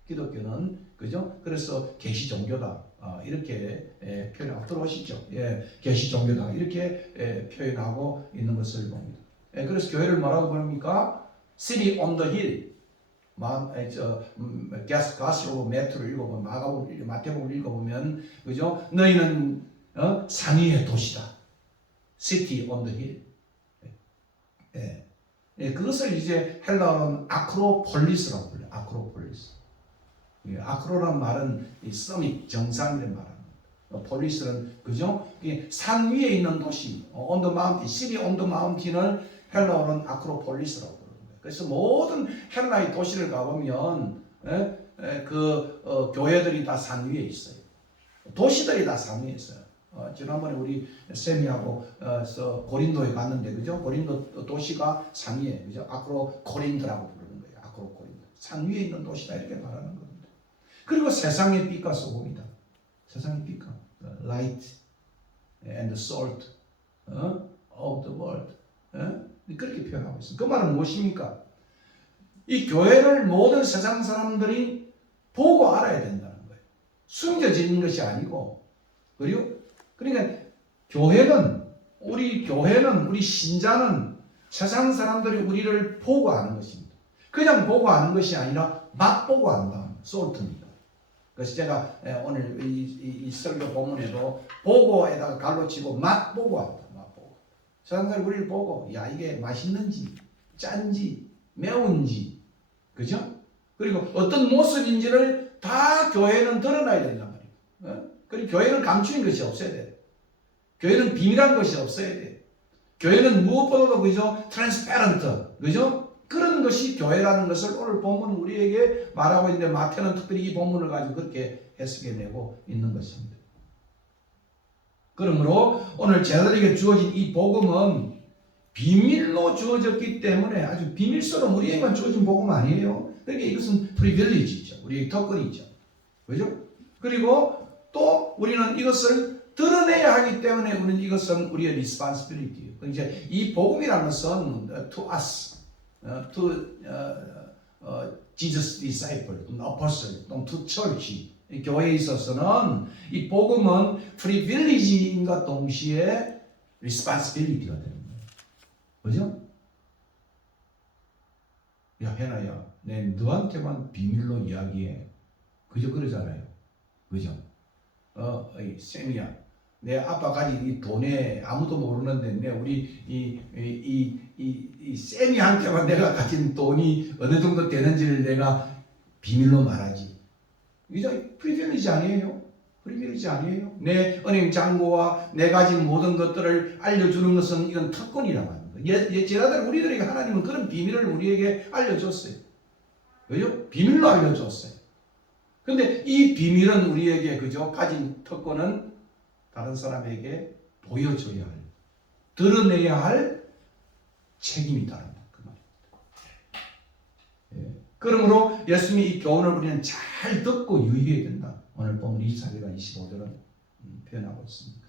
기독교는 그죠? 그래서 계시 종교다. 이렇게 표현하고 들어오시죠. 예, 계시 종교다. 이렇게 표현하고 있는 것을 봅니다. 예, 그래서 교회를 뭐라고 부릅니까? City on the hill. 가스로 매트를 읽어보면 마태복음을 읽어보면 그죠? 너희는 산 위의 도시다. City on the hill. 예, 그것을 이제 헬라어는 아크로폴리스라고 불러요. 아크로폴리스. 아크로란 말은 이 서밋 정상이란 말합니다. 폴리스는 그죠? 산 위에 있는 도시, on the mountain, city on the mountain을 헬라어는 아크로폴리스라고 불러요. 그래서 모든 헬라의 도시를 가보면 교회들이 다 산 위에 있어요. 도시들이 다 산 위에 있어요. 지난번에 우리 쌤이하고 고린도에 갔는데 그죠? 고린도 도시가 산 위에 그죠? 아크로코린트라고 부르는 거예요. 아크로코린트. 산 위에 있는 도시다 이렇게 말하는 겁니다. 그리고 세상의 빛과 소금이다. 세상의 빛과 light and the salt of the world. 그렇게 표현하고 있습니다. 그 말은 무엇입니까? 이 교회를 모든 세상 사람들이 보고 알아야 된다는 거예요. 숨겨지는 것이 아니고, 그러니까 우리 신자는 세상 사람들이 우리를 보고 아는 것입니다. 그냥 보고 아는 것이 아니라 맛보고 안다. 솔트입니다. 그래서 제가 오늘 이 설교 본문에도 보고에다가 갈로 치고 맛보고 안다. 사람들이 우리를 보고 야 이게 맛있는지 짠지 매운지 그죠? 그리고 어떤 모습인지를 다 교회는 드러나야 된단 말이에요. 그리고 교회는 감추인 것이 없어야 돼요. 교회는 비밀한 것이 없어야 돼요. 교회는 무엇보다도 그죠? 트랜스페런트 그죠? 그런 것이 교회라는 것을 오늘 본문은 우리에게 말하고 있는데 마태는 특별히 이 본문을 가지고 그렇게 해석해내고 있는 것입니다. 그러므로 오늘 제자들에게 주어진 이 복음은 비밀로 주어졌기 때문에 아주 비밀스러운 우리에게만 주어진 복음 아니에요. 그러니까 이것은 프리빌리지죠. 우리의 특권이죠. 그죠? 그리고 또 우리는 이것을 드러내야 하기 때문에 우리는 이것은 우리의 responsibility예요. 이제 이 복음이라는 것은 to us, to Jesus disciple, apostle, to church. 이 교회에 있어서는 이 복음은 프리빌리지인과 동시에 responsibility가 되는 거예요. 그죠? 야 해나야, 내 너한테만 비밀로 이야기해. 그죠? 그러잖아요. 그죠? 쌤이야, 내 아빠 가진 이 돈에 아무도 모르는데 내 우리 이 쌤이한테만 내가 가진 돈이 어느 정도 되는지를 내가 비밀로 말하지. 이게 프리빌리지 아니에요? 프리빌리지 아니에요? 내 은행 잔고와 내 가진 모든 것들을 알려주는 것은 이건 특권이라고 합니다. 제자들 우리들에게 하나님은 그런 비밀을 우리에게 알려줬어요. 왜요? 비밀로 알려줬어요. 근데 이 비밀은 우리에게 그죠? 가진 특권은 다른 사람에게 보여줘야 할, 드러내야 할 책임이 있다는 그 말입니다. 예. 그러므로 예수님이 이 교훈을 우리는 잘 듣고 유의해야 된다. 오늘 본문 24절과 25절은 표현하고 있습니다.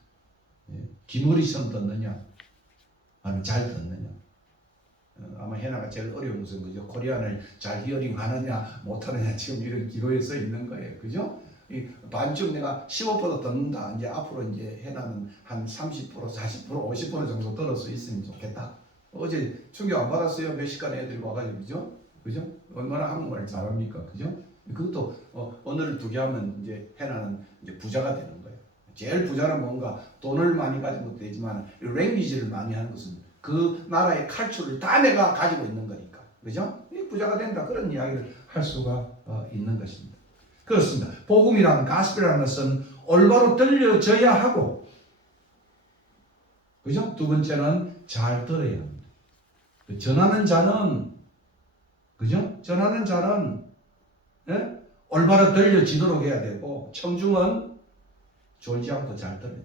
예. 기울이셔서 듣느냐, 아니면 잘 듣느냐. 아마 해나가 제일 어려운 것은 그죠? 코리안을 잘 히어링 하느냐 못하느냐 지금 이런 기로에 써 있는 거예요. 그죠? 이 반쯤 내가 15% 더 이제 앞으로 이제 해나는 한 30%, 40%, 50% 정도 들을 수 있으면 좋겠다. 어제 충격 안 받았어요? 몇 시간에 애들이 와가지고 그죠? 얼마나 한국말 잘합니까? 그죠? 그것도 언어를 2개 하면 이제 해나는 이제 부자가 되는 거예요. 제일 부자는 뭔가 돈을 많이 가진 것도 되지만 랭귀지를 많이 하는 것은 그 나라의 칼출을 다 내가 가지고 있는 거니까. 그죠? 부자가 된다. 그런 이야기를 할 수가 있는 것입니다. 그렇습니다. 복음이란 가스펠이라는 것은 올바로 들려져야 하고, 그죠? 두 번째는 잘 들어야 합니다. 전하는 자는, 그죠? 전하는 자는 예? 올바로 들려지도록 해야 되고, 청중은 졸지 않고 잘 들어야 돼요.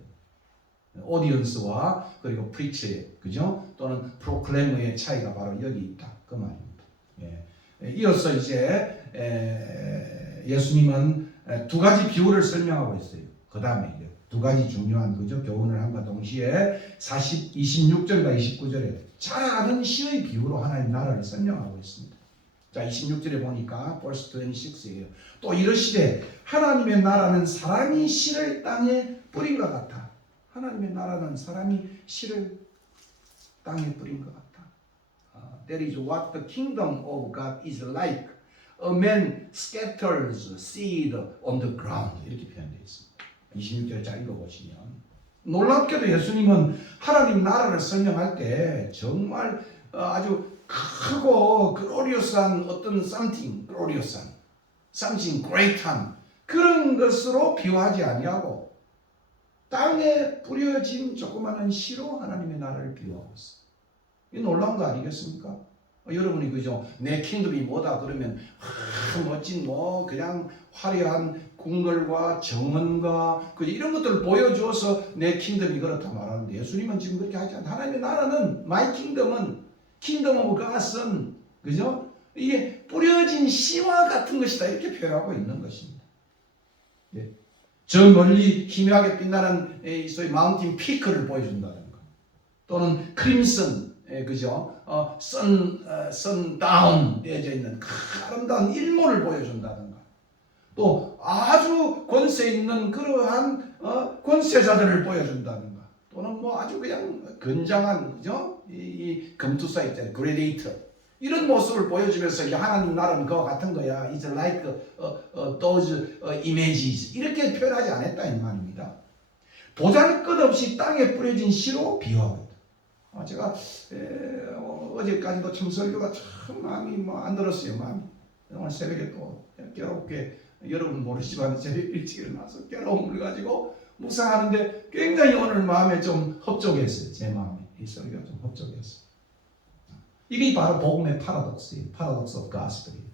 오디언스와 그리고 프리처의, 그죠? 또는 프로클레머의 차이가 바로 여기 있다. 그 말입니다. 예. 이어서 이제 예수님은 2가지 비유를 설명하고 있어요. 그 다음에 2가지 중요한 그죠? 교훈을 함과 동시에 26절과 29절에 자라가던 씨의 비유로 하나님 나라를 설명하고 있습니다. 자, 26절에 보니까 verse 26이에요. 또 이르시되 하나님의 나라는 사람이 씨를 땅에 뿌린 것 같아. 하나님의 나라는 사람이 씨를 땅에 뿌린 것 같아. That is what the kingdom of God is like. A man scatters seed on the ground. 이렇게 표현되어 있습니다. 26절에 잘 읽어보시면 놀랍게도 예수님은 하나님 나라를 설명할 때 정말 아주 크고 글로리어스한 어떤 something great한 그런 것으로 비유하지 아니하고 땅에 뿌려진 조그마한 씨로 하나님의 나라를 비유하고 있어요. 이 놀라운 거 아니겠습니까? 여러분이 그죠? 내 킹덤이 뭐다 그러면 멋진 그냥 화려한 궁궐과 정원과 그죠? 이런 것들을 보여줘서 내 킹덤이 그렇다 말하는데 예수님은 지금 그렇게 하지 않아요. 하나님의 나라는 my kingdom은 킹덤 오브 갓은 그죠? 이게 뿌려진 씨와 같은 것이다 이렇게 표현하고 있는 것입니다. 예. 저 멀리 희미하게 빛나는 소위 마운틴 피크를 보여준다든가 또는 크림슨 그죠? 선다운 되어져 있는 아름다운 일몰을 보여준다든가 또 아주 권세 있는 그러한 권세자들을 보여준다든가 또는 아주 그냥 건장한 그죠? 이 금투사 있잖아요. 그레데이터 이런 모습을 보여주면서 이제 하나님 나라는 그와 같은 거야. It's like those images 이렇게 표현하지 않았다 이 말입니다. 보잘것없이 땅에 뿌려진 씨로 비유하고 있다. 제가 어제까지도 참 설교가 참 마음이 안 들었어요. 마음이 오늘 새벽에 또 깨롭게 여러분 모르시지만 새벽 일찍 일어나서 깨로움을 가지고 묵상하는데 굉장히 오늘 마음에 좀 흡족했어요. 제 마음에 이 설교가 좀 흡족했어요. 이게 바로 복음의 파라독스예요. Paradox of Gospel이에요.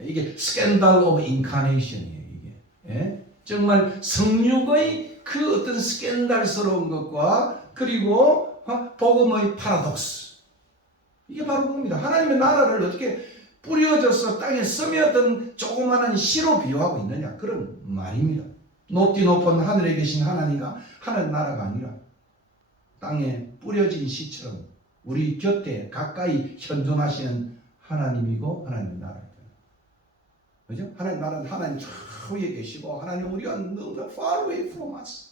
이게 Scandal of Incarnation이에요. 이게 정말 성육의 그 어떤 스캔들스러운 것과 그리고 복음의 파라독스 이게 바로 그겁니다. 하나님의 나라를 어떻게 뿌려져서 땅에 스며든 조그마한 씨로 비유하고 있느냐 그런 말입니다. 높디 높은 하늘에 계신 하나님과 하늘 나라가 아니라 땅에 뿌려진 씨처럼 우리 곁에 가까이 현존하시는 하나님이고 하나님의 나라입니다. 그죠? 하나님 나라는 하나님 저 위에 계시고 하나님 우리가 너무 far away from us.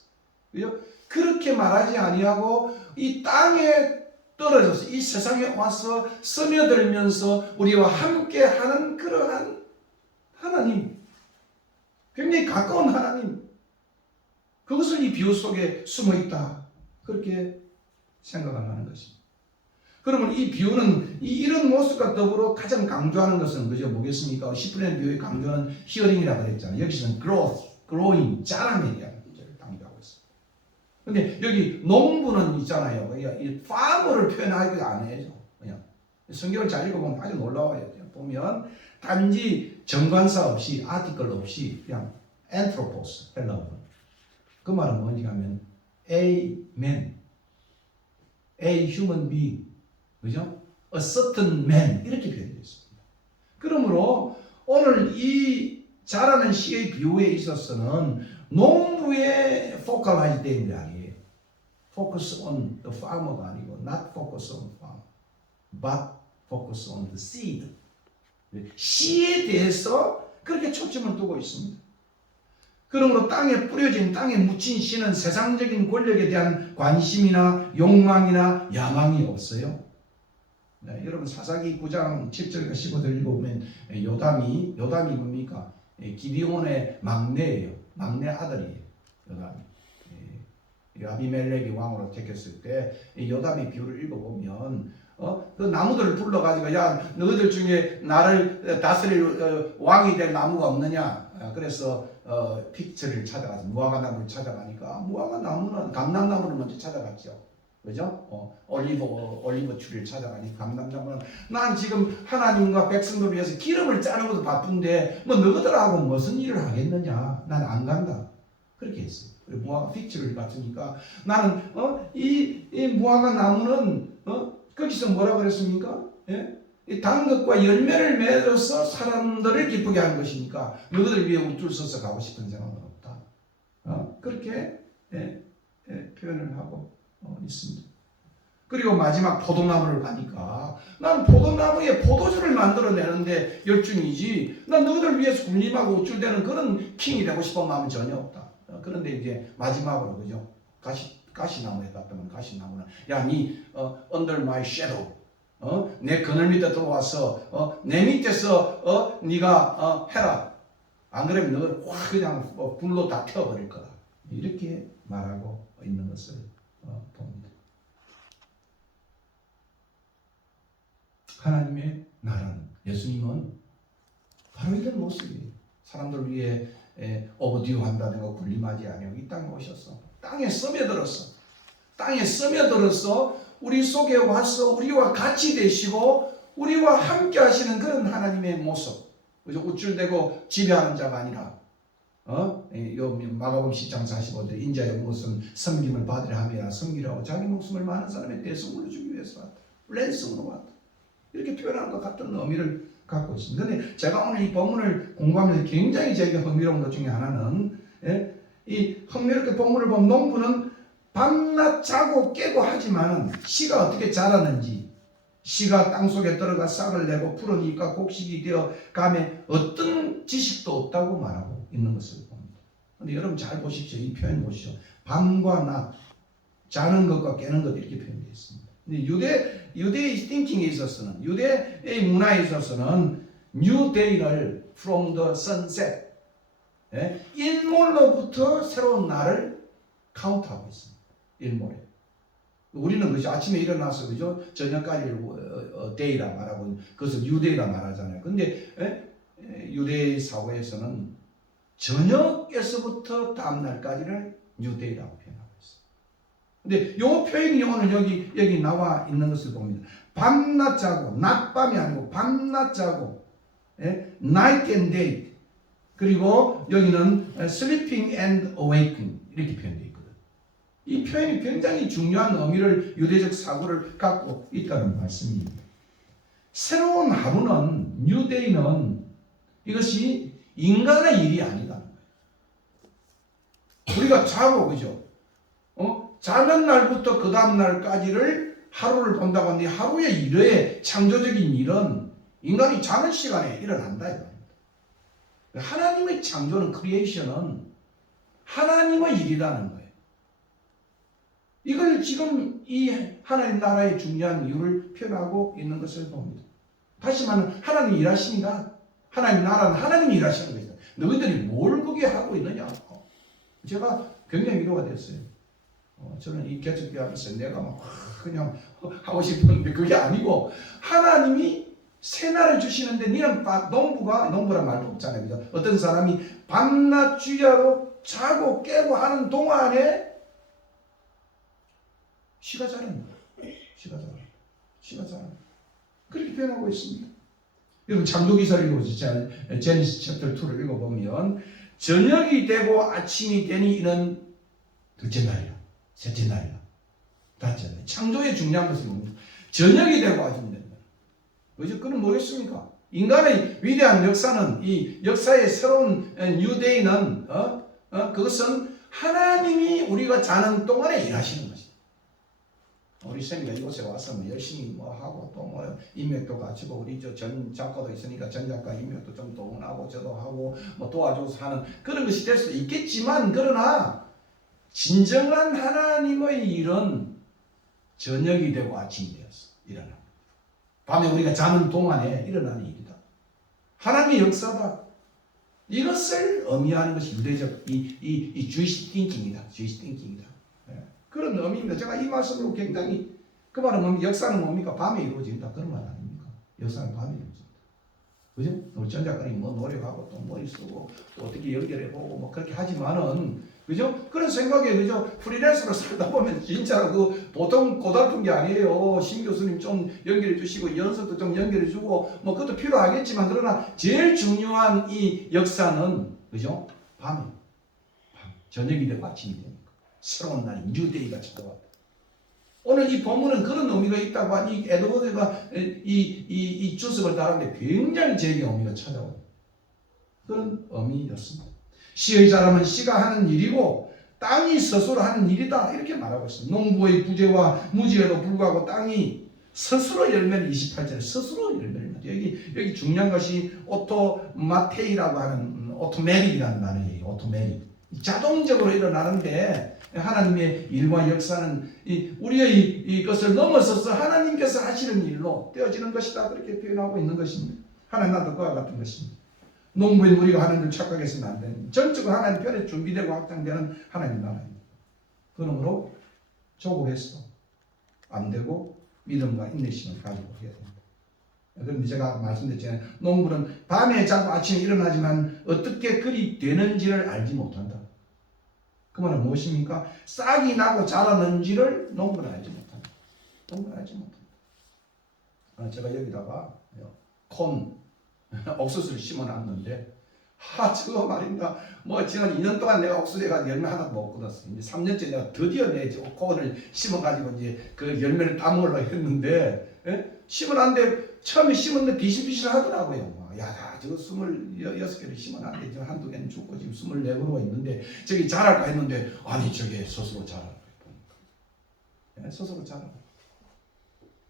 그죠? 그렇게 말하지 아니하고 이 땅에 떨어져서 이 세상에 와서 스며들면서 우리와 함께하는 그러한 하나님, 굉장히 가까운 하나님, 그것을 이 비유 속에 숨어 있다. 그렇게 생각을 하는 것입니다. 그러면 이 비유는 이런 모습과 더불어 가장 강조하는 것은 그죠? 뭐겠습니까? 10분의 비유의 강조는 히어링이라고 그랬잖아요. 여기서는 growing, 자람에 대한 문제를 강조하고 있습니다. 근데 여기 농부는 있잖아요. 이 farmer를 표현하기 안 해요. 그냥 성경을 잘 읽어보면 아주 놀라워요. 보면 단지 정관사 없이 아티클 없이 그냥 anthropos 헬라어로 그 말은 뭐지 하면 a man, a human being, 그죠? A certain man 이렇게 표현되어 있습니다. 그러므로 오늘 이 자라는 씨의 비유에 있어서는 농부의 focalize 되는 게 아니에요. Focus on the farmer가 아니고 not focus on the farmer, but focus on the seed. 씨에 대해서 그렇게 초점을 두고 있습니다. 그러므로 땅에 뿌려진, 땅에 묻힌 씨는 세상적인 권력에 대한 관심이나 욕망이나 야망이 없어요. 네, 여러분 사사기 9장 7절과 15절 읽어보면 요담이 뭡니까? 기드온의 막내예요. 막내 아들이에요. 요담이. 아비멜렉이 왕으로 택했을 때 요담의 비유를 읽어보면 그 나무들을 불러가지고 야 너희들 중에 나를 다스릴 왕이 될 나무가 없느냐. 그래서 픽처를 찾아가서 무화과 나무를 찾아가니까 무화과 나무는 감람나무를 먼저 찾아갔죠. 그죠? 올리브 추리를 찾아가니 감람나무는 난 지금 하나님과 백성들 위해서 기름을 짜는 것도 바쁜데 뭐 너희들하고 무슨 일을 하겠느냐. 난 안 간다. 그렇게 했어요. 그리고 무화과 픽처를 갔으니까 나는 이 무화과 나무는 거기서 뭐라 그랬습니까? 예? 이 단 것과 열매를 맺어서 사람들을 기쁘게 하는 것이니까 너희들 위해 우쭐 서서 가고 싶은 생각은 없다. 그렇게 표현을 하고 있습니다. 그리고 마지막 포도나무를 가니까 난 포도나무에 포도주를 만들어내는데 열중이지 난 너희들 위해서 군림하고 우쭐대는 그런 킹이 되고 싶은 마음은 전혀 없다. 그런데 이제 마지막으로 그죠? 가시나무에 갔다면 가시나무는 야 니 under my shadow 내 그늘 밑에 들어와서 내 밑에서 네가 해라. 안 그러면 너를 확 그냥 불로 다 태워버릴 거다. 이렇게 말하고 있는 것을 봅니다. 하나님의 나라는 예수님은 바로 이런 모습이에요. 사람들 위해 오버듀 한다든가 군림하지 아니하고 이 땅에 오셨어. 땅에 스며들었어. 땅에 스며들어서 우리 속에 와서 우리와 같이 되시고 우리와 함께 하시는 그런 하나님의 모습. 그죠? 우쭐대고 지배하는 자가 아니라 마가복음 10장 45절 인자의 무엇은 섬김을 받으려 함이라 섬기라고 자기 목숨을 많은 사람의 대성물로 주기 위해서 왔다. 랜섬으로 왔다. 이렇게 표현한 것 같은 의미를 갖고 있습니다. 그런데 제가 오늘 이 본문을 공부하면서 굉장히 제게 흥미로운 것 중에 하나는 이 흥미롭게 본문을 보면 농부는 밤낮 자고 깨고 하지만 씨가 어떻게 자라는지 씨가 땅속에 들어가 싹을 내고 푸른 잎과 곡식이 되어 감에 어떤 지식도 없다고 말하고 있는 것을 봅니다. 그런데 여러분 잘 보십시오. 이 표현 보시죠. 밤과 낮 자는 것과 깨는 것 이렇게 표현되어 있습니다. 유대의 띵킹에 있어서는 유대의 문화에 있어서는 New Day를 from the sunset 일몰로부터 새로운 날을 카운트하고 있습니다. 일몰에. 우리는 그죠 아침에 일어나서 그죠 저녁까지를 데이라 말하고 그것을 뉴데이라 말하잖아요. 근데 유대 사고에서는 저녁에서부터 다음 날까지를 뉴데이라고 표현하고 있어요. 근데 이 표현이 오늘 여기 나와 있는 것을 봅니다. 밤낮 자고 낮밤이 아니고 밤낮 자고 night and day 그리고 여기는 sleeping and awakening 이렇게 표현되어 있거든요. 이 표현이 굉장히 중요한 의미를 유대적 사고를 갖고 있다는 말씀입니다. 새로운 하루는 뉴데이는 이것이 인간의 일이 아니다는 거예요. 우리가 자고 그죠? 자는 날부터 그 다음 날까지를 하루를 본다고 하는데 하루의 일의 창조적인 일은 인간이 자는 시간에 일어난다 이겁니다. 하나님의 창조는 크리에이션은 하나님의 일이라는 거예요. 이걸 지금 이 하나님 나라의 중요한 이유를 표현하고 있는 것을 봅니다. 다시 말하면 하나님이 일하십니다. 하나님 나라는 하나님이 일하시는 것이다. 너희들이 뭘 그게 하고 있느냐. 제가 굉장히 위로가 됐어요. 저는 이 개척교 하면서 내가 막 그냥 하고 싶었는데 그게 아니고 하나님이 새날을 주시는데 니는 농부란 말도 없잖아요. 그죠? 어떤 사람이 밤낮 주야로 자고 깨고 하는 동안에 씨가 자랍니다. 씨가 자랍니다. 그렇게 표현하고 있습니다. 여러분 창조기사를 읽어보시죠. 제니시스 챕터 2를 읽어보면 저녁이 되고 아침이 되니 이는 둘째 날이라 셋째 날이라 다째 날. 창조의 중요한 것은 뭡니까? 저녁이 되고 아침이 된다. 그죠? 그건 뭐겠습니까? 인간의 위대한 역사는 이 역사의 새로운 뉴데이는 그것은 하나님이 우리가 자는 동안에 일하시는 것이다. 우리 쌤이가 이곳에 와서 뭐 열심히 뭐 하고 또 뭐 인맥도 갖추고 우리 저 전 작가도 있으니까 전 작가 인맥도 좀 동원하고 저도 하고 뭐 도와줘서 하는 그런 것이 될 수도 있겠지만 그러나 진정한 하나님의 일은 저녁이 되고 아침이 되었어. 일어나. 밤에 우리가 자는 동안에 일어나는 일이다. 하나님의 역사다. 이것을 의미하는 것이 유대적 이 주이시 띵킹이다. 주이시 띵킹이다. 그런 의미입니다. 제가 이 말씀으로 굉장히 그 말은 뭡니까? 역사는 뭡니까? 밤에 이루어진다. 그런 말 아닙니까? 역사는 밤에 이루어진다. 그죠? 우리 전 작가님 뭐 노력하고 또 머리 쓰고 또 어떻게 연결해보고 뭐 그렇게 하지만은 그죠? 그런 생각에 그죠? 프리랜서로 살다 보면 진짜 그 보통 고달픈 게 아니에요. 신 교수님 좀 연결해 주시고 연습도 좀 연결해 주고 뭐 그것도 필요하겠지만 그러나 제일 중요한 이 역사는 그죠? 밤에 저녁이 되고 아침이 됩니다. 새로운 날이 뉴데이가 찾아왔다. 오늘 이 본문은 그런 의미가 있다고 한 이 에드워드가 이 주석을 달았는데 굉장히 제게 의미가 찾아와요. 그런 의미였습니다. 시의 자람은 시가 하는 일이고 땅이 스스로 하는 일이다 이렇게 말하고 있습니다. 농부의 부재와 무지에도 불구하고 땅이 스스로 열매를 28절에 스스로 열매를 맺어요. 여기 중요한 것이 오토마테이라고 하는 오토매릭이라는 단어예요. 오토매릭. 자동적으로 일어나는데 하나님의 일과 역사는 우리의 이것을 넘어서서 하나님께서 하시는 일로 되어지는 것이다 그렇게 표현하고 있는 것입니다. 하나님 나도 그와 같은 것입니다. 농부인 우리가 하는 줄 착각해서는 안 됩니다. 전적으로 하나님 편에 준비되고 확장되는 하나님 나라입니다. 그러므로 조급해서 안 되고 믿음과 인내심을 가지고 해야 됩니다. 그런데 제가 말씀드렸잖아요. 농부는 밤에 자고 아침에 일어나지만 어떻게 그리 되는지를 알지 못한다. 그 말은 무엇입니까? 싹이 나고 자라는지를 농부는 알지 못한다. 농부는 알지 못한다. 제가 여기다가 콘 옥수수를 심어놨는데 저거 말입니다. 뭐 지난 2년 동안 내가 옥수수가 열매 하나도 못 끊었어요. 이제 3년째 내가 드디어 내 콘을 심어가지고 이제 그 열매를 따먹으려고 했는데 심어놨는데 처음에 심었는데 비실비실 하더라고요. 야, 저거 26개를 심어놨는데 저 한두 개는 죽고 지금 24그루가 있는데 저기 자랄까 했는데 아니 저게 스스로 자라고 보니까 스스로 자라고.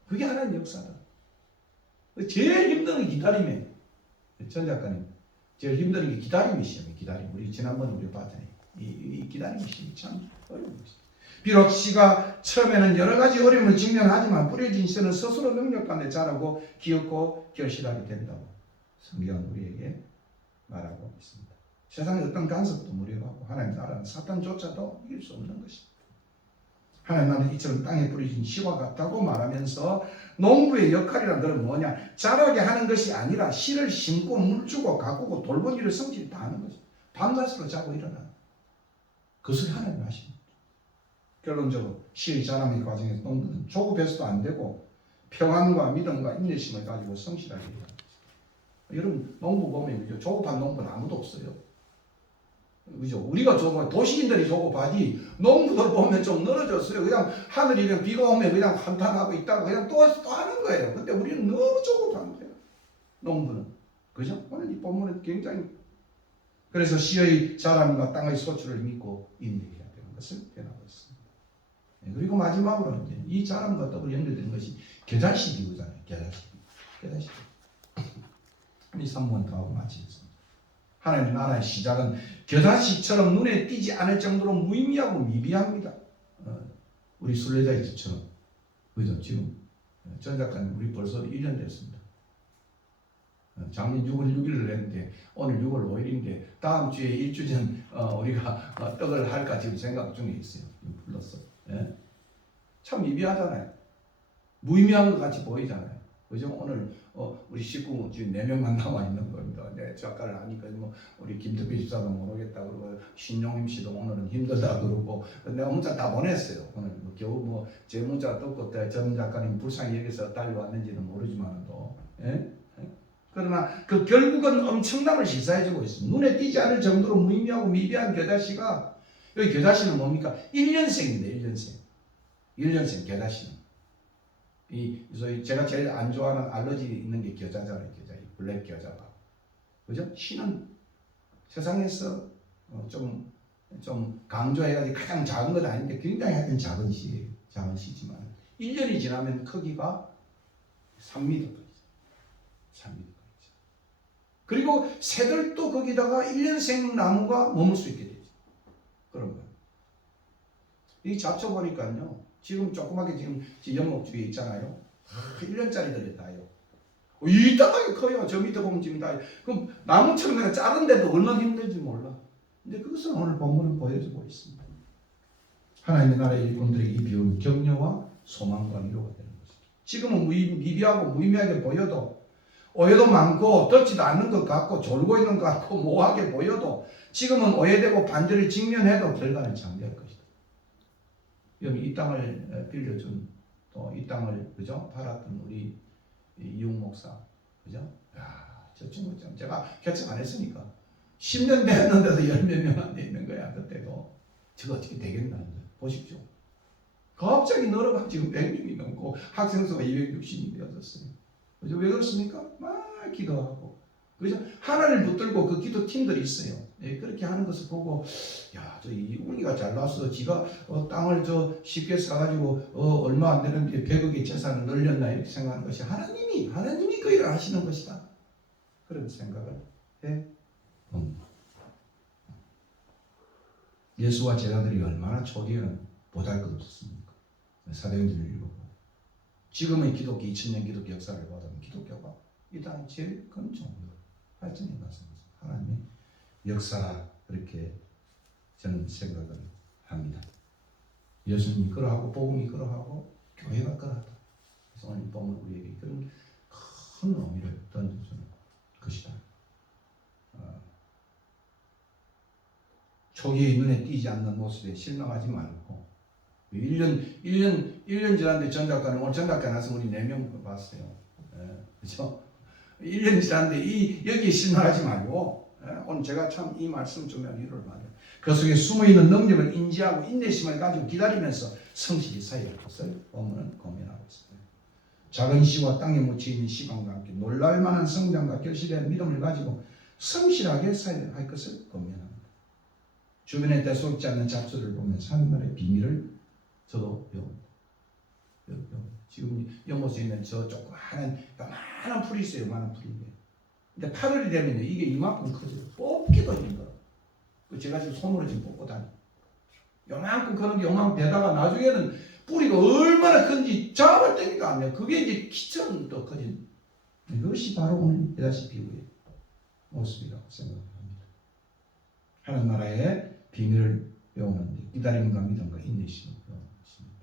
그게 하나님 역사다. 제일 힘든 게 기다림이에요. 전 작가님 제일 힘든 게 기다림이 시험이에요. 기다림. 우리 지난번에 우리 봤잖아요. 이 기다림이 시험이 참 어려운 것이죠. 비록 씨가 처음에는 여러 가지 어려움을 직면하지만 뿌려진 씨는 스스로 능력 가운데 자라고 기었고 결실하게 된다고 성경은 우리에게 말하고 있습니다. 세상에 어떤 간섭도 무료하고 하나님 나라는 사탄조차도 이길 수 없는 것입니다. 하나님 나라는 이처럼 땅에 뿌려진 씨와 같다고 말하면서 농부의 역할이란 것은 뭐냐? 자라게 하는 것이 아니라 씨를 심고 물 주고 가꾸고 돌본 일을 성실히 다 하는 거죠. 밤낮으로 자고 일어나. 그것을 하나님 하십니다. 결론적으로 씨의 자라는 과정에서 농부는 조급해서도 안 되고 평안과 믿음과 인내심을 가지고 성실하게 해야 합니다. 여러분 농부 보면 조급한 농부는 아무도 없어요. 그죠? 우리가 조급, 도시인들이 조급하지 농부들 보면 좀 늘어졌어요. 그냥 하늘이 그냥 비가 오면 그냥 한탄하고 있다가 그냥 또 하는 거예요. 근데 우리는 너무 조급한 거예요. 농부는. 그죠? 오늘 이 본문은 굉장히 그래서 씨의 자람과 땅의 소출을 믿고 인내해야 되는 것을 표현하고 있습니다. 그리고 마지막으로 이제 이 자람과 더불어 연결되는 것이 겨자씨이잖아요. 겨자씨. 이 3번 더 하고 마치겠습니다. 하나님의 나라의 시작은 겨자씨처럼 눈에 띄지 않을 정도로 무의미하고 미비합니다. 우리 순례자의 집처럼. 그죠? 지금 전 작가님 우리 벌써 1년 됐습니다. 작년 6월 6일을 했는데 오늘 6월 5일인데 다음 주에 일주 전 우리가 떡을 할까 지금 생각 중에 있어요. 불렀어. 예? 참 미비하잖아요. 무의미한 것 같이 보이잖아요. 그죠? 오늘 우리 식구 지금 4명만 남아 있는 겁니다. 작가를 하니까 뭐 우리 김덕비 집사도 모르겠다 그러고 신용임 씨도 오늘은 힘들다 그러고 내가 문자 다 보냈어요. 오늘 뭐 겨우 뭐 제 문자 듣고 전 작가님 불쌍히 여기서 달려왔는지는 모르지만도 예? 그러나 그 결국은 엄청남을 시사해주고 있습니다. 눈에 띄지 않을 정도로 무의미하고 미비한 겨자씨가 여기 겨자씨는 뭡니까? 1년생인데 1년생 겨자씨는 소위 제가 제일 안 좋아하는 알러지 있는 게 겨자잖아요. 겨자, 블랙 겨자가. 그죠? 씨는 세상에서 좀 강조해가지고 가장 작은 건 아닌데 굉장히 하여튼 작은 씨예요. 작은 씨지만 1년이 지나면 크기가 3m까지. 3m까지. 그리고 새들도 거기다가 1년생 나무가 머물 수 있게 되죠. 그런 거예요. 이 잡초 보니까요. 지금 조그맣게 지금 연목주에 있잖아요. 1년짜리들이 다요. 이따가게 커요. 저 밑에 보면 지금 다. 그럼 나무처럼 내가 자른데도 얼마나 힘들지 몰라. 근데 그것을 오늘 본문은 보여주고 있습니다. 하나님의 나라의 일꾼들에게 이 비유는 격려와 소망과 위로가 되는 것입니다. 지금은 미비하고 무의미하게 보여도 오해도 많고 떻지도 않는 것 같고 졸고 있는 것 같고 모호하게 보여도 지금은 오해되고 반대를 직면해도 결과는 장대할 것이다. 여기 이 땅을 빌려준 또 이 땅을 그죠 팔았던 우리 이용 목사 그죠? 야, 저 친구 참 제가 결정 안 했으니까 10년 됐는데도 열몇 명 안 돼 있는 거야. 그때도 저거 어떻게 되겠나 보십시오. 갑자기 늘어가 지금 100명이 넘고 학생 수가 260이 되어졌어요. 그죠? 왜 그렇습니까? 막 기도하고 그죠? 하나님을 붙들고 그 기도 팀들이 있어요. 예, 그렇게 하는 것을 보고 야, 저 이웅이가 잘났어. 지가 땅을 저 쉽게 사가지고 얼마 안 되는데 100억의 재산을 늘렸나 이렇게 생각하는 것이 하나님이 그 일을 하시는 것이다. 그런 생각을 해 봅니다. 예수와 제자들이 얼마나 초기에는 보잘것없었습니까? 사도행전을 읽어보고 지금의 기독교 2000년 기독교 역사를 보면 기독교가 이 땅에 제일 큰 정도로 발전해 갔습니다. 하나님의 역사라 그렇게 저는 생각을 합니다. 예수님이 그러하고 복음이 그러하고 교회가 그러하다. 그래서 오늘 본문 우리에게 그런 큰 의미를 던져주는 것이다. 초기에 눈에 띄지 않는 모습에 실망하지 말고 1년 지났는데 전 작가는 오늘 전 작가 나서 우리 4명 봤어요. 그렇죠? 1년 지났는데 여기에 실망하지 말고 오늘 제가 참 이 말씀 좀 위로를 받아요. 그 속에 숨어있는 능력을 인지하고 인내심을 가지고 기다리면서 성실히 살아야 것을 본문은 고민하고 있습니다. 작은 씨와 땅에 묻혀있는 시간과 함께 놀랄만한 성장과 결실의 믿음을 가지고 성실하게 살아야 할 것을 고민합니다. 주변에 대수롭지 않는 잡초를 보면서 하나님의 비밀을 저도 배웁니다. 지금 연못에 있는 저 조그마한 요만한 풀이 있어요. 요만한 풀인데 근데 8월이 되면 이게 이만큼 커져요. 뽑기도 힘들어. 제가 지금 손으로 지금 뽑고 다녀요. 요만큼 크는 게 요만큼 되다가 나중에는 뿌리가 얼마나 큰지 잡을 땡기가 안 돼요. 그게 이제 키처럼 또 커진. 이것이 바로 오늘 베다시 비유의 모습이라고 생각합니다. 하나님 나라의 비밀을 배우는 기다림과 믿음과 인내심을 배우는 것입니다.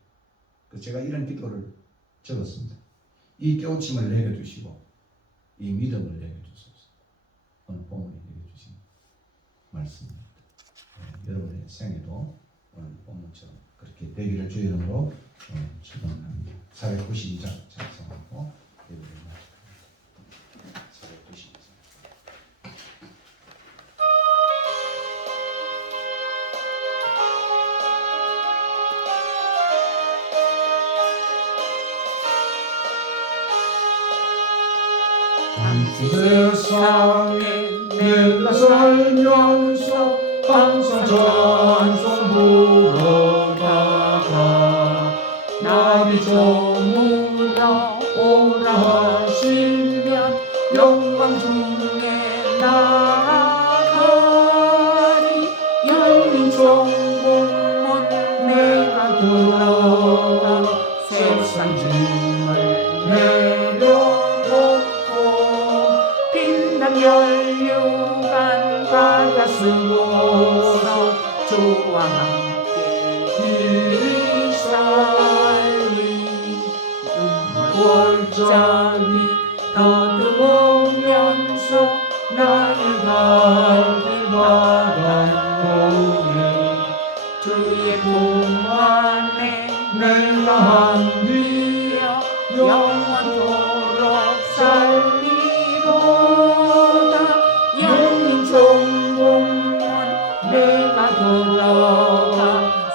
제가 이런 기도를 적었습니다. 이 깨우침을 내려주시고 이 믿음을 내려주소서. 오늘 본문이 내려주신 말씀입니다. 여러분의 생애도 오늘 본문처럼 그렇게 되기를 주의 이름으로 축원합니다. 492장 작성하고 예배를 마칩니다. 492장. 세상에 내가 살면서 항상 찬송 부르다가 나비 저물어 오라 하시면 영광 중에 나아가리 열린 정복문 내가 들어가 세상 짐을 내려놓고 빛난 연류관 받아 쓰고서 주와 함께 길이 살리 눈물골짜기 더듬으면서 나의 발길 바라보네 주의 품 안에 내가 안기어 영원토록 살리로다 열린 정복문 내가 들어가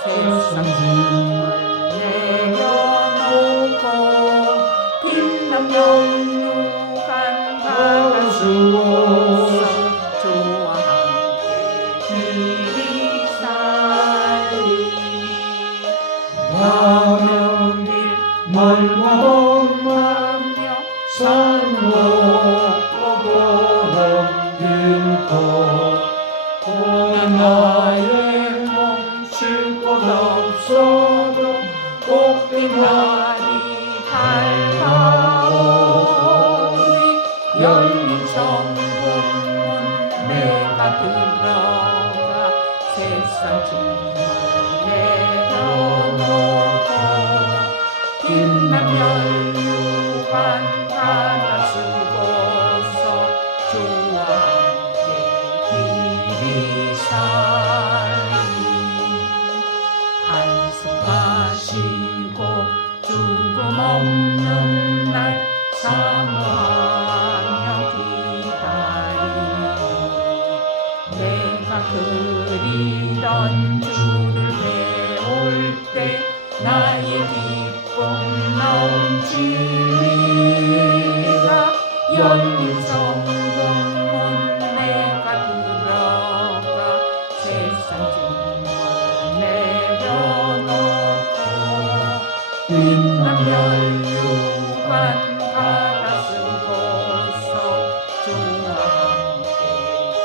세상 짐을 내려놓고 빛난 영육간 바다 쓰고 열린 성공문 내가 들어가 세상 짐을 내려놓고 빛나면 유관 하나 쓰고서 주와 함께 길이 살리 한숨하시고 죽음 없는 날 사모하며 기다리니 내가 그리던 주를 배울 때 나의 기쁨 넘치리라 열린 성공문 내가 들어가 세상 짐을 내려놓고 빛나면 유관 받아 쓰고서 주와 함께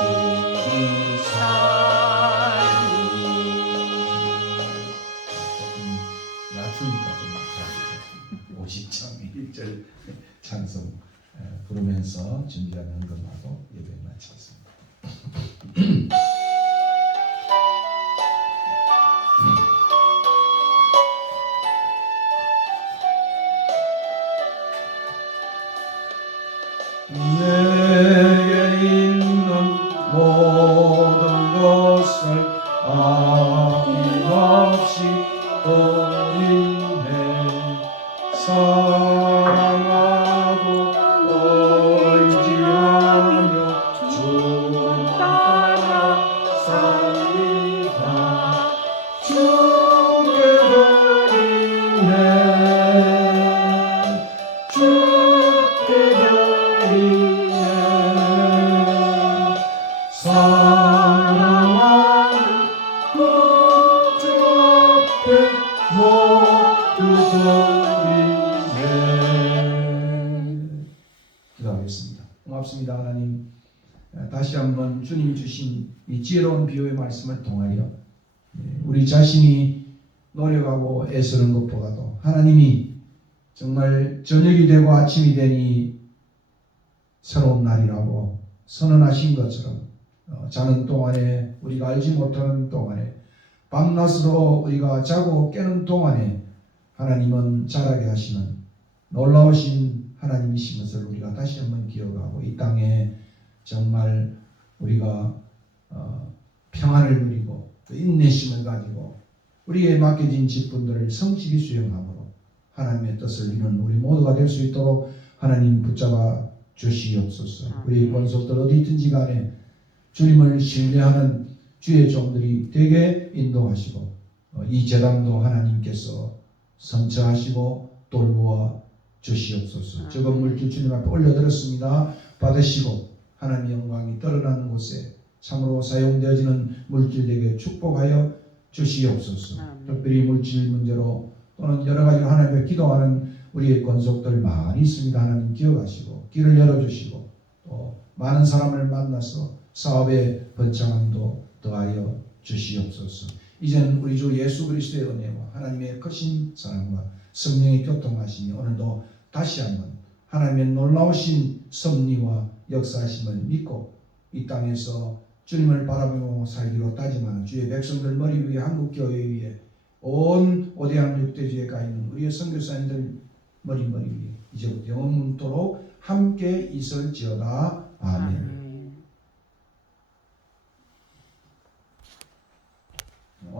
길이 살리 낮추니까 좀 50장 1절 찬송 부르면서 준비한 헌금하고 예배 마치겠습니다. 내게 있는 모든 것을 아낌없이 드리네 사랑하고 의지하며 주 따라 살리다 주께 드리네 주께 드리네 사랑하는 그 주 앞에 모두 드리네. 기도하겠습니다. 고맙습니다 하나님. 다시 한번 주님 주신 이 지혜로운 비유의 말씀을 통하여 우리 자신이 노력하고 애쓰는 것보다도 하나님이 정말 저녁이 되고 아침이 되니 새로운 날이라고 선언하신 것처럼 자는 동안에 우리가 알지 못하는 동안에 밤낮으로 우리가 자고 깨는 동안에 하나님은 자라게 하시는 놀라우신 하나님이신 것을 우리가 다시 한번 기억하고 이 땅에 정말 우리가 평안을 누리고 또 인내심을 가지고 우리에게 맡겨진 직분들을 성실히 수행함으로 하나님의 뜻을 이루는 우리 모두가 될 수 있도록 하나님 붙잡아 주시옵소서. 우리 권속들 어디 있든지 간에 주님을 신뢰하는 주의 종들이 되게 인도하시고 이 제단도 하나님께서 선처하시고 돌보아 주시옵소서. 적은 물질 주님 앞에 올려드렸습니다. 받으시고 하나님의 영광이 드러나는 곳에 참으로 사용되어지는 물질에게 축복하여 주시옵소서. 특별히 물질 문제로 또는 여러 가지로 하나님 앞에 기도하는 우리의 권속들 많이 있습니다. 하나님 기억하시고 길을 열어주시고 또 많은 사람을 만나서 사업의 번창함도 더하여 주시옵소서. 이제는 우리 주 예수 그리스도의 은혜와 하나님의 크신 사랑과 성령의 교통하심이 오늘도 다시 한번 하나님의 놀라우신 섭리와 역사하심을 믿고 이 땅에서 주님을 바라보며 살기로 다짐하는 주의 백성들 머리 위에 한국교회 위에 온 오대한 육대주에 가 있는 우리의 선교사님들 머리 위에 이제부터 영원토록 함께 있을지어다. 아멘.